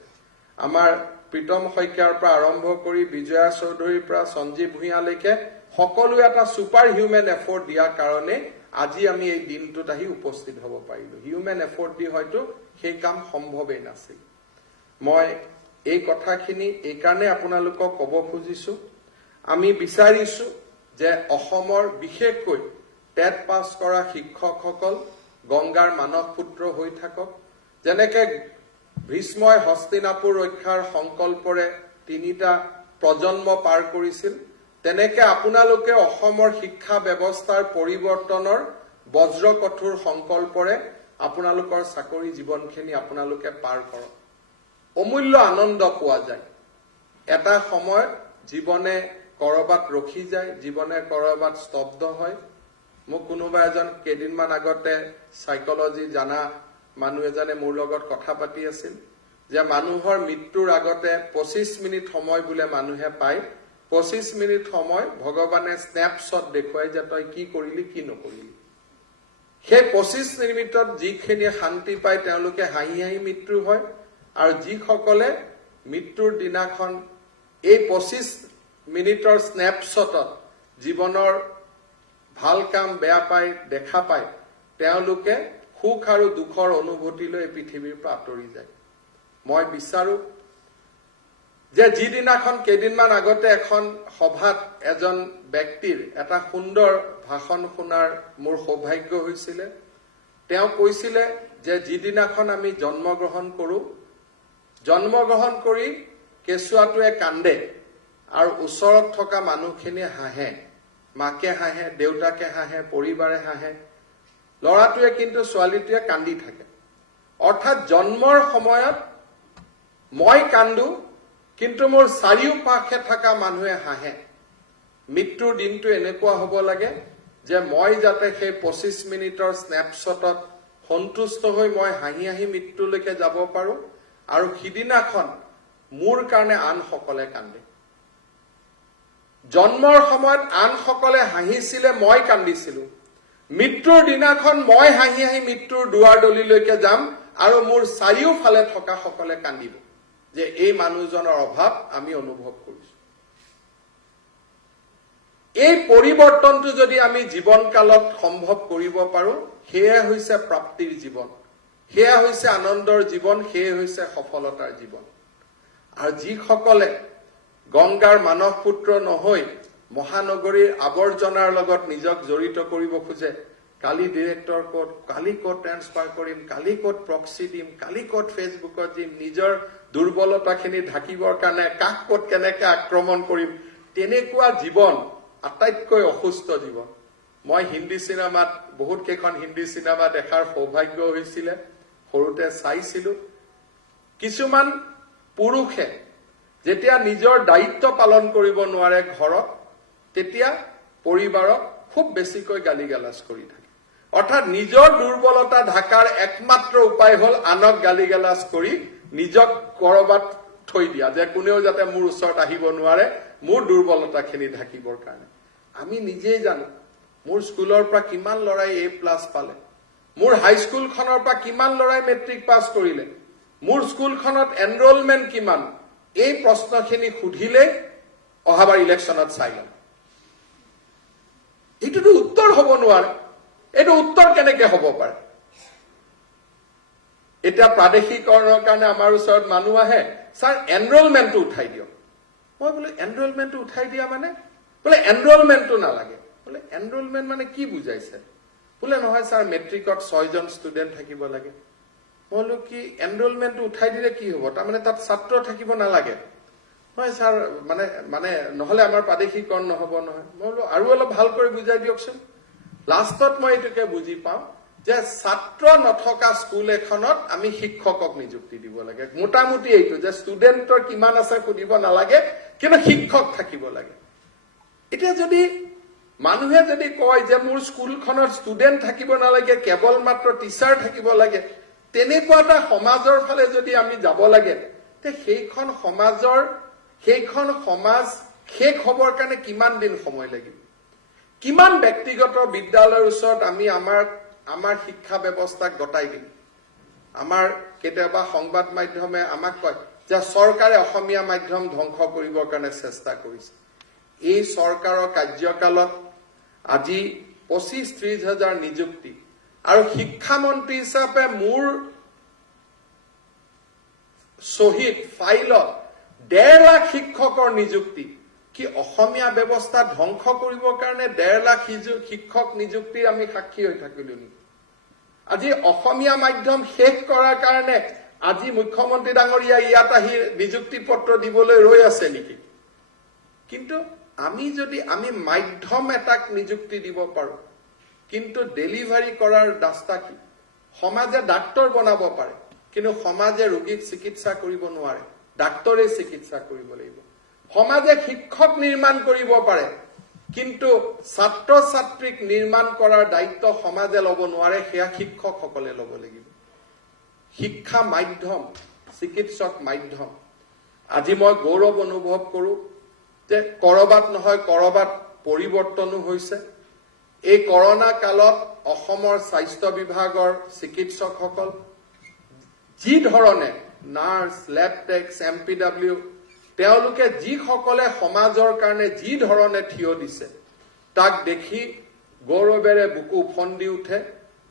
আমাৰ প্ৰীতম শইকীয়াৰ পৰা আৰম্ভ কৰি বিজয়া চৌধুৰীৰ পৰা সঞ্জীৱ ভূঞালৈকে সকলো এটা সুপাৰ হিউম্যান এফৰ্ট দিয়াৰ কাৰণে আজি আমি এই দিনটোত আহি উপস্থিত হ'ব পাৰিলো হিউম্যান এফৰ্ট দি হয়তো সেই কাম সম্ভৱেই নাছিল মই এই কথাখিনি এই কাৰণে আপোনালোকক ক'ব খুজিছো আমি বিচাৰিছো যে অসমৰ বিশেষকৈ টেট পাছ কৰা শিক্ষকসকল গংগাৰ মানৱ পুত্ৰ হৈ থাকক যেনেকে ভীষ্মই হস্তিনাপুৰ ৰক্ষাৰ সংকল্পৰে 3টা প্ৰজন্ম পাৰ কৰিছিল তেনেকে আপোনালোকে অসমৰ শিক্ষা ব্যৱস্থাৰ পৰিৱৰ্তনৰ বজ্ৰকঠোৰ সংকল্পৰে আপোনালোকৰ চাকৰি জীৱনখিনি আপোনালোকে পাৰ কৰক অমূল্য আনন্দ পোৱা যায় এটা সময়ত জীৱনে কৰবাত ৰখি যায় জীৱনে কৰবাত স্তব্ধ হয় মোক কোনোবা এজন কেদিনমান আগতে সাইকোলজি জানা মানুহ এজনে মোৰ লগত কথা পাতি আছিল যে মানুহৰ মৃত্যুৰ আগতে 25 মিনিট সময় বুলে মানুহে পায় 25 মিনিট সময় ভগৱানে স্ন্যাপশ্বট দেখুৱাই যে তই কি কৰিলি কি নকৰিলি সেই 25 মিনিটত যিখিনি শান্তি পায় তেওঁলোকে হাঁহি হাঁহি মৃত্যু হয় আৰু যিসকলে মৃত্যুৰ দিনাখন এই 25 মিনিটৰ স্ন্যাপশ্বটত জীৱনৰ ভাল কাম বেয়া পাই দেখা পায় তেওঁলোকে সুখ আৰু দুখৰ অনুভূতিলৈ পৃথিৱীৰ পৰা আঁতৰি যায় মই বিচাৰো যে যিদিনাখন কেদিনমান আগতে এখন সভাত এজন ব্যক্তিৰ এটা সুন্দৰ ভাষণ শুনাৰ মোৰ সৌভাগ্য হৈছিল তেওঁ কৈছিল যে যিদিনাখন আমি জন্মগ্ৰহণ কৰো জন্মগ্ৰহণ কৰি কেঁচুৱাটোৱে কান্দে আৰু ওচৰত থকা মানুহখিনি হাঁহে মাকে হাঁহে দেউতাকে হাঁহে পৰিবাৰে হাঁহে লৰাটোৱে কিন্তু ছোৱালীটোৱে কান্দি থাকে অৰ্থাৎ জন্মৰ সময়ত মই কান্দু কিন্তু মোৰ চাৰিওপাশে থকা মানুহে হাঁহে মৃত্যুৰ দিনটো এনেকুৱা হ'ব লাগে যে মই যাতে সেই 25 মিনিটৰ স্ন্যাপশ্বটত সন্তুষ্ট হৈ মই হাঁহি হাঁহি মৃত্যুলৈকে যাব পাৰো আৰু সিদিনাখন মোৰ কাৰণে আনসকলে কান্দে জন্মৰ সময়ত আনসকলে হাঁহিছিলে মই কান্দিছিলো মৃত্যুৰ দিনাখন মই হাঁহি হাঁহি মৃত্যুৰ দুৱাৰ দলিলৈকে যাম আৰু মোৰ চাৰিওফালে থকা সকলে কান্দিব যে এই মানুহজনৰ অভাৱ আমি অনুভৱ কৰিছো এই পৰিৱৰ্তনটো যদি আমি জীৱন কালত সম্ভৱ কৰিব পাৰো হেয়া হৈছে প্ৰাপ্তিৰ জীৱন হেয়া হৈছে আনন্দৰ জীৱন হেয়া হৈছে সফলতাৰ জীৱন আৰু যিসকলে গংগাৰ মানৱ পুত্ৰ নহৈ মহানগৰীৰ আৱৰ্জনাৰ লগত নিজক জড়িত কৰিব খোজে কালি ডিৰেক্টৰ কোড কালি কোড ট্ৰান্সফাৰ কৰিম কালি কোড প্ৰক্সি দিম কালি কোড ফেচবুকত দিম নিজৰ দুৰ্বলতাখিনি ঢাকিবৰ কাৰণে কাক কোড কেনেকৈ আক্ৰমণ কৰিম তেনেকুৱা জীৱন আটাইতকৈ অসুস্থ জীৱন মই হিন্দী সিনেমাত বহুত কেইখন হিন্দী সিনেমা দেখাৰ সৌভাগ্য হৈছিল সৰুতে চাইছিলো কিছুমান পুৰুষে যেতিয়া নিজৰ দায়িত্ব পালন কৰিব নোৱাৰে ঘৰত তেতিয়া পৰিবাৰক খুব বেছিকৈ গালিগালাজ কৰি থাকে অৰ্থাৎ নিজৰ দুৰ্বলতা ঢাকাৰ একমাত্ৰ উপায় হ'ল আনক গালিগালাজ কৰি নিজক কৰবাত থৈ দিয়া যে কোনেও যাতে মোৰ ওচৰত আহিব নোৱাৰে মোৰ দুৰ্বলতাখিনি ঢাকিবৰ কাৰণে আমি নিজেই জানো মোৰ স্কুলৰ পৰা কিমান লৰাই A+ পালে মোৰ হাইস্কুলখনৰ পৰা কিমান লৰাই মেট্ৰিক পাছ কৰিলে মোৰ স্কুলখনত এনৰোলমেন্ট কিমান এই প্ৰশ্নখিনি সুধিলে অহাবাৰ ইলেকশ্যনত চাই লম এইটোতো উত্তৰ হ'ব নোৱাৰে এইটো উত্তৰ কেনেকৈ হ'ব পাৰে এতিয়া প্ৰাদেশিকৰণৰ কাৰণে আমাৰ ওচৰত মানুহ আহে স্যাৰ এনৰোলমেন্টটো উঠাই দিয়ক মই বোলে এনৰোলমেণ্টটো উঠাই দিয়া মানে বোলে এনৰোলমেণ্টটো নালাগে বোলে এনৰোলমেণ্ট মানে কি বুজাইছে বোলে নহয় ছাৰ মেট্ৰিকত 6 জন ষ্টুডেণ্ট থাকিব লাগে মই বোলো কি এনৰোলমেণ্টটো উঠাই দিলে কি হ'ব তাৰমানে তাত ছাত্ৰ থাকিব নালাগে হয় ছাৰ মানে মানে নহলে আমাৰ প্ৰাদেশিকৰণ নহব নহয় মই বোলো আৰু অলপ ভাল কৰি বুজাই দিয়কচোন লাষ্টত মই এইটোকে বুজি পাওঁ যে ছাত্ৰ নথকা স্কুল এখনত আমি শিক্ষকক নিযুক্তি দিব লাগে মোটামুটি এইটো যে ষ্টুডেণ্টৰ কিমান আছে সুধিব নালাগে কিন্তু শিক্ষক থাকিব লাগে এতিয়া যদি মানুহে যদি কয় যে মোৰ স্কুলখনত ষ্টুডেণ্ট থাকিব নালাগে কেৱল মাত্ৰ টিচাৰ থাকিব লাগে তেনেকুৱা এটা সমাজৰ ফালে যদি আমি যাব লাগে তে সেইখন সমাজ শেষ হবৰ কাৰণে কিমান দিন সময় লাগিব কিমান ব্যক্তিগত বিদ্যালয়ৰ ওচৰত আমি আমাৰ শিক্ষা ব্যৱস্থাক গতাই দিম আমাৰ কেতিয়াবা সংবাদ মাধ্যমে আমাক কয় যে চৰকাৰে অসমীয়া মাধ্যম ধ্বংস কৰিবৰ কাৰণে চেষ্টা কৰিছে এই চৰকাৰৰ কাৰ্যকালত আজি 25-30 হাজাৰ নিযুক্তি আৰু শিক্ষামন্ত্ৰী হিচাপে মোৰ শহীদ ফাইলত 1.5 লাখ শিক্ষকৰ নিযুক্তি কি অসমীয়া ব্যৱস্থা ধ্বংস কৰিবৰ কাৰণে 1.5 লাখ শিক্ষক নিযুক্তিৰ আমি সাক্ষী হৈ থাকিলো নেকি আজি অসমীয়া মাধ্যম শেষ কৰাৰ কাৰণে আজি মুখ্যমন্ত্ৰী ডাঙৰীয়া ইয়াত আহি নিযুক্তি পত্ৰ দিবলৈ ৰৈ আছে নেকি কিন্তু আমি মাধ্যম এটাক নিযুক্তি দিব পাৰো কিন্তু ডেলিভাৰী কৰাৰ ৰাস্তা কি সমাজে ডাক্তৰ বনাব পাৰে কিন্তু সমাজে ৰোগীক চিকিৎসা কৰিব নোৱাৰে ডাক্তৰে চিকিৎসা কৰিব লাগিব সমাজে শিক্ষক নিৰ্মাণ কৰিব পাৰে কিন্তু ছাত্ৰ ছাত্ৰীক নিৰ্মাণ কৰাৰ দায়িত্ব সমাজে ল'ব নোৱাৰে সেয়া শিক্ষকসকলে ল'ব লাগিব শিক্ষা মাধ্যম চিকিৎসক মাধ্যম আজি মই গৌৰৱ অনুভৱ কৰো যে কৰবাত নহয় কৰবাত পৰিৱৰ্তনো হৈছে এই কৰোনা কালত অসমৰ স্বাস্থ্য বিভাগৰ চিকিৎসকসকল যি ধৰণে নাৰ্ছ লেব টেক্স MPW তেওঁলোকে যিসকলে সমাজৰ কাৰণে যি ধৰণে থিয় দিছে তাক দেখি গৌৰৱেৰে বুকু ফন্দি উঠে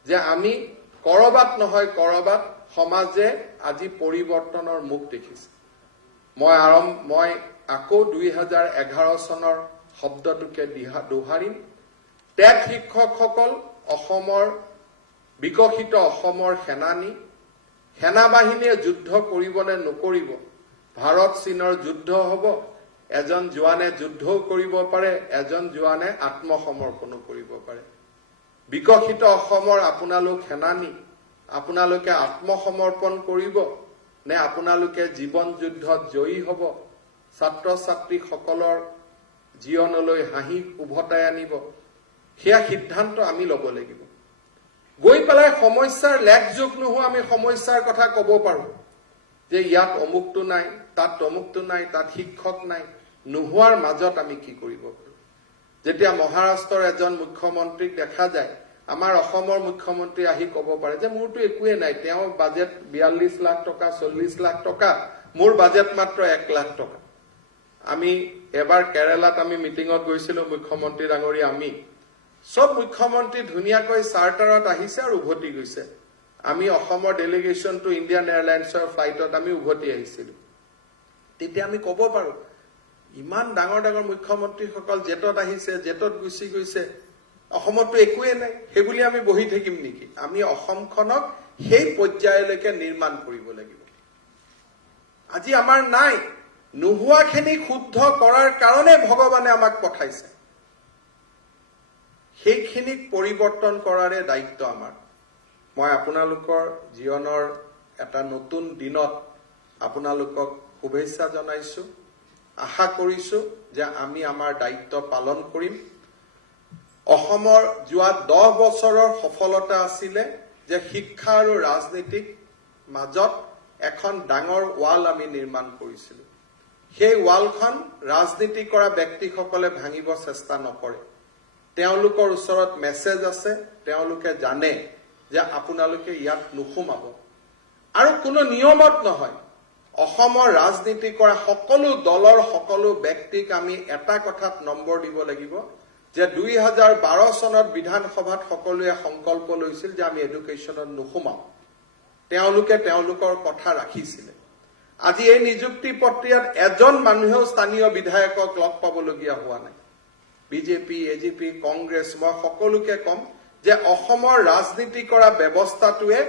যে আমি কৰবাত নহয় কৰবাত সমাজে আজি পৰিৱৰ্তনৰ মুখ দেখিছে মই আকৌ 2011 চনৰ শব্দটোকে দোহাৰিম টেট শিক্ষকসকল অসমৰ বিকশিত অসমৰ সেনা বাহিনীয়ে যুদ্ধ কৰিব নে নকৰিব ভাৰত চীনৰ যুদ্ধ হ'ব এজন জোৱানে যুদ্ধও কৰিব পাৰে এজন জোৱানে আত্মসমৰ্পণো কৰিব পাৰে বিকশিত অসমৰ আপোনালোকে আত্মসমৰ্পণ কৰিব নে আপোনালোকে জীৱন যুদ্ধত জয়ী হ'ব ছাত্ৰ ছাত্ৰীসকলৰ জীৱনলৈ হাঁহি উভতাই আনিব সেয়া সিদ্ধান্ত আমি ল'ব লাগিব গৈ পেলাই সমস্যাৰ লেখযোগ নোহোৱা আমি সমস্যাৰ কথা ক'ব পাৰো যে ইয়াত অমুকটো নাই তাত তমুকটো নাই তাত শিক্ষক নাই নোহোৱাৰ মাজত আমি কি কৰিব পাৰো যেতিয়া মহাৰাষ্ট্ৰৰ এজন মুখ্যমন্ত্ৰীক দেখা যায় আমাৰ অসমৰ মুখ্যমন্ত্ৰী আহি ক'ব পাৰে যে মোৰটো একোৱে নাই তেওঁ বাজেট 42 লাখ টকা 40 লাখ টকা মোৰ বাজেট মাত্ৰ 1 লাখ টকা আমি এবাৰ কেৰালাত আমি মিটিঙত গৈছিলো মুখ্যমন্ত্ৰী ডাঙৰীয়া আমি সব মুখ্যমন্ত্ৰী ধুনীয়াকৈ চাৰ্টাৰত আহিছে আৰু উভতি গৈছে আমি অসমৰ ডেলিগেশ্যনটো ইণ্ডিয়ান এয়াৰলাইন্সৰ ফ্লাইটত আমি উভতি আহিছিলো তেতিয়া আমি ক'ব পাৰো ইমান ডাঙৰ ডাঙৰ মুখ্যমন্ত্ৰীসকল জেটত আহিছে জেটত গুচি গৈছে অসমতো একোৱে নাই সেইবুলি আমি বহি থাকিম নেকি আমি অসমখনক সেই পৰ্যায়লৈকে নিৰ্মাণ কৰিব লাগিব আজি আমাৰ নাই নোহোৱাখিনি শুদ্ধ কৰাৰ কাৰণে ভগৱানে আমাক পঠাইছে সেইখিনিক পৰিৱৰ্তন কৰাৰে দায়িত্ব আমাৰ মই আপোনালোকৰ জীৱনৰ এটা নতুন দিনত আপোনালোকক শুভেচ্ছা জনাইছো আশা কৰিছো যে আমি আমাৰ দায়িত্ব পালন কৰিম অসমৰ যোৱা 10 বছৰৰ সফলতা আছিলে যে শিক্ষা আৰু ৰাজনীতিক মাজত এখন ডাঙৰ ৱাল আমি নিৰ্মাণ কৰিছিলো সেই ৱালখন ৰাজনীতি কৰা ব্যক্তিসকলে ভাঙিব চেষ্টা নকৰে তেওঁলোকৰ ওচৰত মেছেজ আছে তেওঁলোকে জানে যে আপোনালোকে ইয়াত নুসুমাব আৰু কোনো নিয়মত নহয় অসমৰ ৰাজনীতি কৰা সকলো দলৰ সকলো ব্যক্তিক আমি এটা কথাত নম্বৰ দিব লাগিব যে 2012 চনত বিধানসভাত সকলোৱে সংকল্প লৈছিল যে আমি এডুকেশ্যনত নুসুমাম তেওঁলোকে তেওঁলোকৰ কথা ৰাখিছিলে আজি এই নিযুক্তি প্ৰক্ৰিয়াত এজন মানুহেও স্থানীয় বিধায়কক লগ পাবলগীয়া হোৱা নাই। বিজেপি, এজিপি, কংগ্ৰেছ, মই সকলোকে কম যে অসমৰ ৰাজনীতি কৰা ব্যৱস্থাটোৱে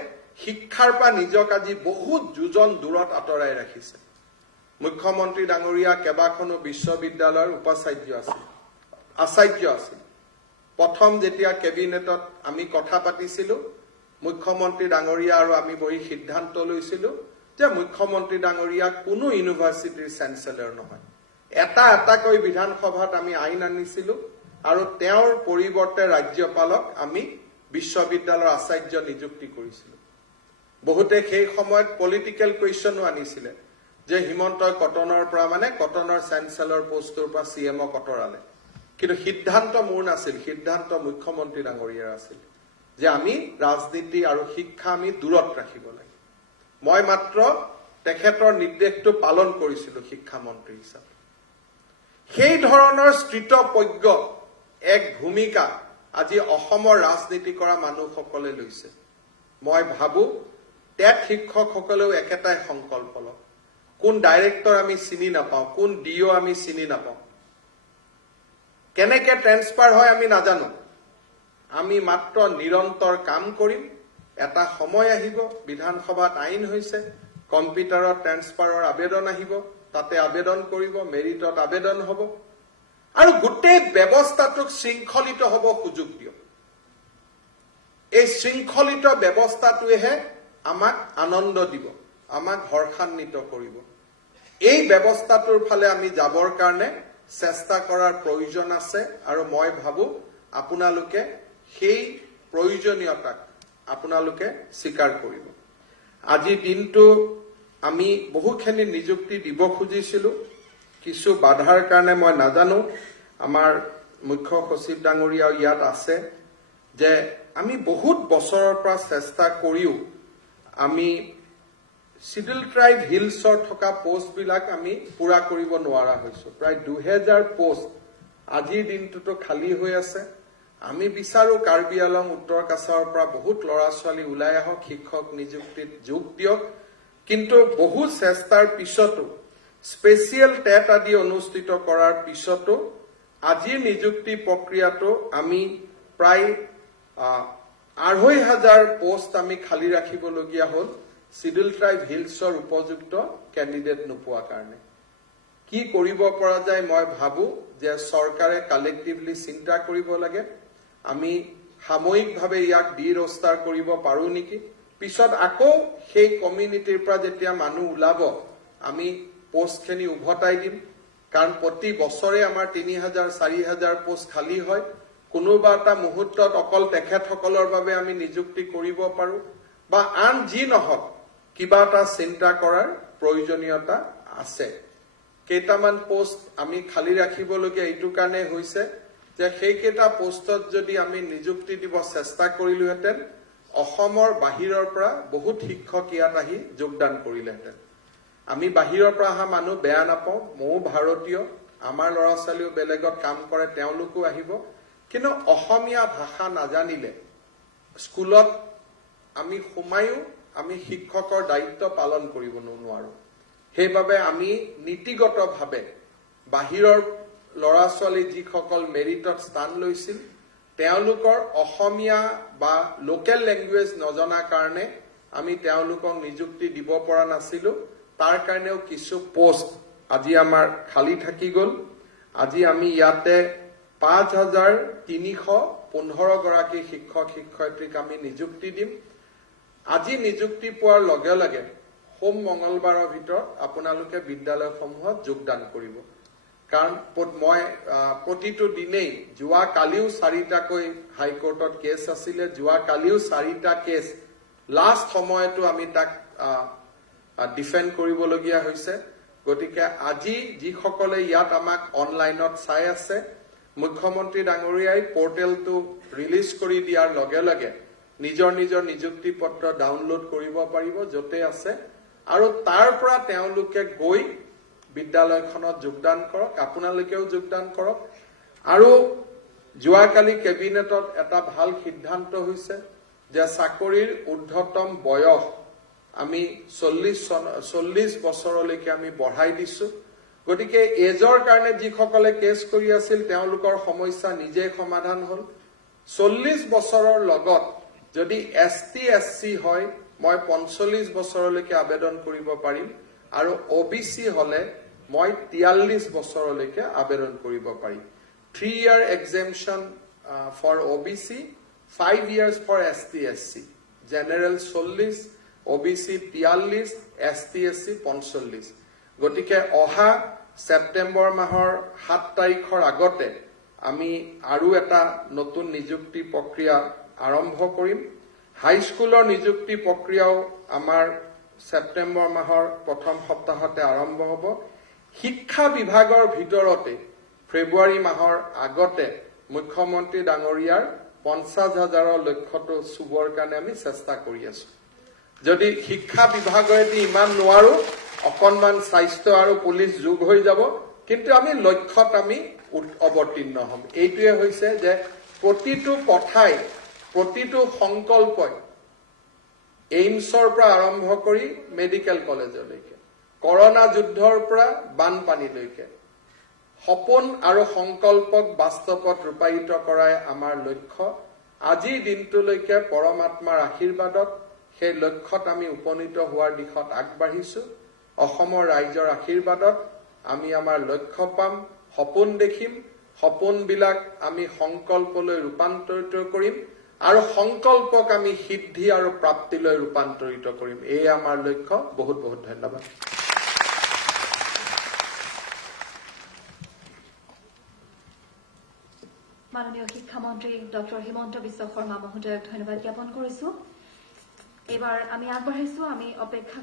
শিক্ষাৰ পৰা নিজক আজি বহুত যোজন দূৰত আঁতৰাই ৰাখিছে। মুখ্যমন্ত্ৰী ডাঙৰীয়া কেইবাখনো বিশ্ববিদ্যালয়ৰ উপাচাৰ্য আছিল, আচাৰ্য আছিল। প্ৰথম যেতিয়া কেবিনেটত আমি কথা পাতিছিলো, মুখ্যমন্ত্ৰী ডাঙৰীয়া আৰু আমি বহি সিদ্ধান্ত লৈছিলো যে মুখ্যমন্ত্ৰী ডাঙৰীয়া কোনো ইউনিভাৰ্চিটিৰ চেঞ্চেলৰ নহয়। এটাকৈ বিধানসভাত আমি আইন আনিছিলো আৰু তেওঁৰ পৰিৱৰ্তে ৰাজ্যপালক আমি বিশ্ববিদ্যালয়ৰ আচাৰ্য নিযুক্তি কৰিছিলো। বহুতে সেই সময়ত পলিটিকেল কুৱেশ্যনো আনিছিলে যে হিমন্তই কটনৰ পৰা মানে কটনৰ চেঞ্চেলৰ পোষ্টৰ পৰা CMক আঁতৰালে। কিন্তু সিদ্ধান্ত মোৰ নাছিল, সিদ্ধান্ত মুখ্যমন্ত্ৰী ডাঙৰীয়াৰ আছিল যে আমি ৰাজনীতি আৰু শিক্ষা আমি দূৰত ৰাখিব লাগে। মই মাত্ৰ তেখেতৰ নিৰ্দেশটো পালন কৰিছিলো শিক্ষামন্ত্ৰী হিচাপে। সেই ধৰণৰ স্থিতপজ্ঞ এক ভূমিকা আজি অসমৰ ৰাজনীতি কৰা মানুহসকলে লৈছে। মই ভাবো টেট শিক্ষকসকলেও একেটাই সংকল্প লওক। কোন ডাইৰেক্টৰ আমি চিনি নাপাওঁ, কোন DO আমি চিনি নাপাওঁ, কেনেকে ট্ৰেন্সফাৰ হয় আমি নাজানো। আমি মাত্ৰ নিৰন্তৰ কাম কৰিম। এটা সময় আহিব, বিধানসভাত আইন হৈছে, কম্পিউটাৰত ট্ৰেন্সফাৰৰ আবেদন আহিব, তাতে আবেদন কৰিব, মেৰিটত আবেদন হ'ব আৰু গোটেই ব্যৱস্থাটোক শৃংখলিত হ'ব সুযোগ দিয়ক। এই শৃংখলিত ব্যৱস্থাটোৱেহে আমাক আনন্দ দিব, আমাক হৰ্ষান্বিত কৰিব। এই ব্যৱস্থাটোৰ ফালে আমি যাবৰ কাৰণে চেষ্টা কৰাৰ প্ৰয়োজন আছে আৰু মই ভাবো আপোনালোকে সেই প্ৰয়োজনীয়তাক আপোনালোকে স্বীকাৰ কৰিব। আজি দিনটো আমি বহুখিনি নিযুক্তি দিব খুজিছিলো, কিছু বাধাৰ কাৰণে মই নাজানো। আমাৰ মুখ্য সচিব ডাঙৰীয়াও ইয়াত আছে যে আমি বহুত বছৰৰ পৰা চেষ্টা কৰিও আমি শিডিউল ট্ৰাইব হিলছৰ থকা পোষ্টবিলাক আমি পুৰা কৰিব নোৱাৰা হৈছো। প্ৰায় 2000 পোষ্ট আজিৰ দিনটোতো খালী হৈ আছে। আমি বিচাৰো কাৰ্বি আলং, উত্তৰ কাছাৰৰ পৰা বহুত ল'ৰা ছোৱালী ওলাই আহক, শিক্ষক নিযুক্তিত যোগ দিয়ক। কিন্তু বহু চেষ্টাৰ পিছতো, স্পেচিয়েল টেট আদি অনুষ্ঠিত কৰাৰ পিছতো আজিৰ নিযুক্তি প্ৰক্ৰিয়াটো আমি প্ৰায় 2500 পোষ্ট আমি খালী ৰাখিবলগীয়া হ'ল শিডিউল ট্ৰাইব হিলছৰ উপযুক্ত কেণ্ডিডেট নোপোৱাৰ কাৰণে। কি কৰিব পৰা যায় মই ভাবো যে চৰকাৰে কালেক্টিভলি চিন্তা কৰিব লাগে। আমি সাময়িকভাৱে ইয়াক ডিৰোষ্টাৰ কৰিব পাৰো নেকি। পিছত আকৌ সেই কমিউনিটিৰ পৰা যেতিয়া মানুহ ওলাব আমি পোষ্টখিনি উভতাই দিম। কাৰণ প্ৰতি বছৰে আমাৰ 3000-4000 পোষ্ট খালী হয়। কোনোবা এটা মুহূৰ্তত অকল তেখেতসকলৰ বাবে আমি নিযুক্তি কৰিব পাৰো বা আন যি নহওক কিবা এটা চিন্তা কৰাৰ প্ৰয়োজনীয়তা আছে। কেইটামান পোষ্ট আমি খালী ৰাখিবলগীয়া এইটো কাৰণে হৈছে যে সেইকেইটা পোষ্টত যদি আমি নিযুক্তি দিব চেষ্টা কৰিলোহেঁতেন অসমৰ বাহিৰৰ পৰা বহুত শিক্ষক ইয়াত আহি যোগদান কৰিলেহেঁতেন। আমি বাহিৰৰ পৰা অহা মানুহ বেয়া নাপাওঁ, ময়ো ভাৰতীয়, আমাৰ ল'ৰা ছোৱালীও বেলেগত কাম কৰে, তেওঁলোকো আহিব। কিন্তু অসমীয়া ভাষা নাজানিলে স্কুলত আমি সোমায়ো আমি শিক্ষকৰ দায়িত্ব পালন কৰিব নোৱাৰো। সেইবাবে আমি নীতিগতভাৱে বাহিৰৰ ল'ৰা ছোৱালী যিসকল মেৰিটত স্থান লৈছিল তেওঁলোকৰ অসমীয়া বা লোকেল লেংগুৱেজ নজনাৰ কাৰণে আমি তেওঁলোকক নিযুক্তি দিব পৰা নাছিলো। তাৰ কাৰণেও কিছু পোষ্ট আজি আমাৰ খালী থাকি গ'ল। আজি আমি ইয়াতে 5315 গৰাকী শিক্ষক শিক্ষয়িত্ৰীক আমি নিযুক্তি দিম। আজি নিযুক্তি পোৱাৰ লগে লগে সোম মঙ্গলবাৰৰ ভিতৰত আপোনালোকে বিদ্যালয়সমূহত যোগদান কৰিব। কাৰণ মই প্ৰতিটো দিনেই যোৱা কালিও 4টাকৈ হাইকোৰ্টত কেছ আছিলে, যোৱা কালিও 4টা কেছ লাষ্ট সময়তো আমি তাক ডিফেন্ড কৰিবলগীয়া হৈছে। গতিকে আজি যিসকলে ইয়াত আমাক অনলাইনত চাই আছে মুখ্যমন্ত্ৰী ডাঙৰীয়াই পৰ্টেলটো ৰিলিজ কৰি দিয়াৰ লগে লগে নিজৰ নিজৰ নিযুক্তি পত্ৰ ডাউনলোড কৰিব পাৰিব য'তে আছে আৰু তাৰ পৰা তেওঁলোকে গৈ বিদ্যালয়খনত যোগদান কৰক। আপোনালোকেও যোগদান কৰক। আৰু যোৱাকালি কেবিনেটত এটা ভাল সিদ্ধান্ত হৈছে যে চাকৰিৰ ঊৰ্ধ্বতম বয়স আমি 40 বছৰলৈকে আমি বঢ়াই দিছো গতিকে এজৰ কাৰণে যিসকলে কেছ কৰি আছিল তেওঁলোকৰ সমস্যা নিজে সমাধান হল 40 বছৰৰ লগত যদি এসটি এসসি হয় মই 45 বছৰলৈকে আবেদন কৰিব পাৰিম আৰু ওবিসি হলে মই 43 বছৰলৈকে আবেদন কৰিব পাৰিম 3-year exemption for OBC 5 years for ST-SC general 40 OBC 43 ST-SC 45 গতিকে অহা সেপ্টেম্বৰ মাহৰ 7 তাৰিখৰ আগতে আমি আৰু এটা নতুন নিযুক্তি প্ৰক্ৰিয়া আৰম্ভ কৰিম হাইস্কুলৰ নিযুক্তি প্ৰক্ৰিয়াও আমাৰ সেপ্টেম্বৰ মাহৰ প্ৰথম সপ্তাহতে আৰম্ভ হ'ব শিক্ষা বিভাগৰ ভিতৰতে ফেব্ৰুৱাৰী মাহৰ আগতে মুখ্যমন্ত্ৰী ডাঙৰীয়াৰ 50,000 লক্ষ্যটো চুবৰ কাৰণে আমি চেষ্টা কৰি আছো যদি শিক্ষা বিভাগেদি ইমান নোৱাৰো অকনমান স্বাস্থ্য আৰু পুলিচ যোগ হৈ যাব কিন্তু আমি লক্ষ্যত আমি অৱতীৰ্ণ হ'ম এইটোৱে হৈছে যে প্ৰতিটো কথাই প্ৰতিটো সংকল্পই এইমছৰ পৰা আৰম্ভ কৰি মেডিকেল কলেজলৈকে কৰোনা যুদ্ধৰ পৰা বানপানীলৈকে সপোন আৰু সংকল্পক বাস্তৱত ৰূপায়িত কৰাই আমাৰ লক্ষ্য আজিৰ দিনটোলৈকে পৰমাত্মাৰ আশীৰ্বাদত সেই লক্ষ্যত আমি উপনীত হোৱাৰ দিশত আগবাঢ়িছো অসমৰ ৰাইজৰ আশীৰ্বাদত আমি আমাৰ লক্ষ্য পাম সপোন দেখিম সপোনবিলাক আমি সংকল্পলৈ ৰূপান্তৰিত কৰিম আৰু সংকল্পক আমি সিদ্ধি আৰু প্ৰাপ্তিলৈ ৰূপান্তৰিত কৰিম এই আমাৰ লক্ষ্য বহুত বহুত ধন্যবাদ মাননীয় শিক্ষামন্ত্ৰী ডক্টৰ হিমন্ত বিশ্ব শৰ্মা মহোদয়ক ধন্যবাদ জ্ঞাপন কৰিছো এবাৰ আমি আগবাঢ়িছো আমি অপেক্ষা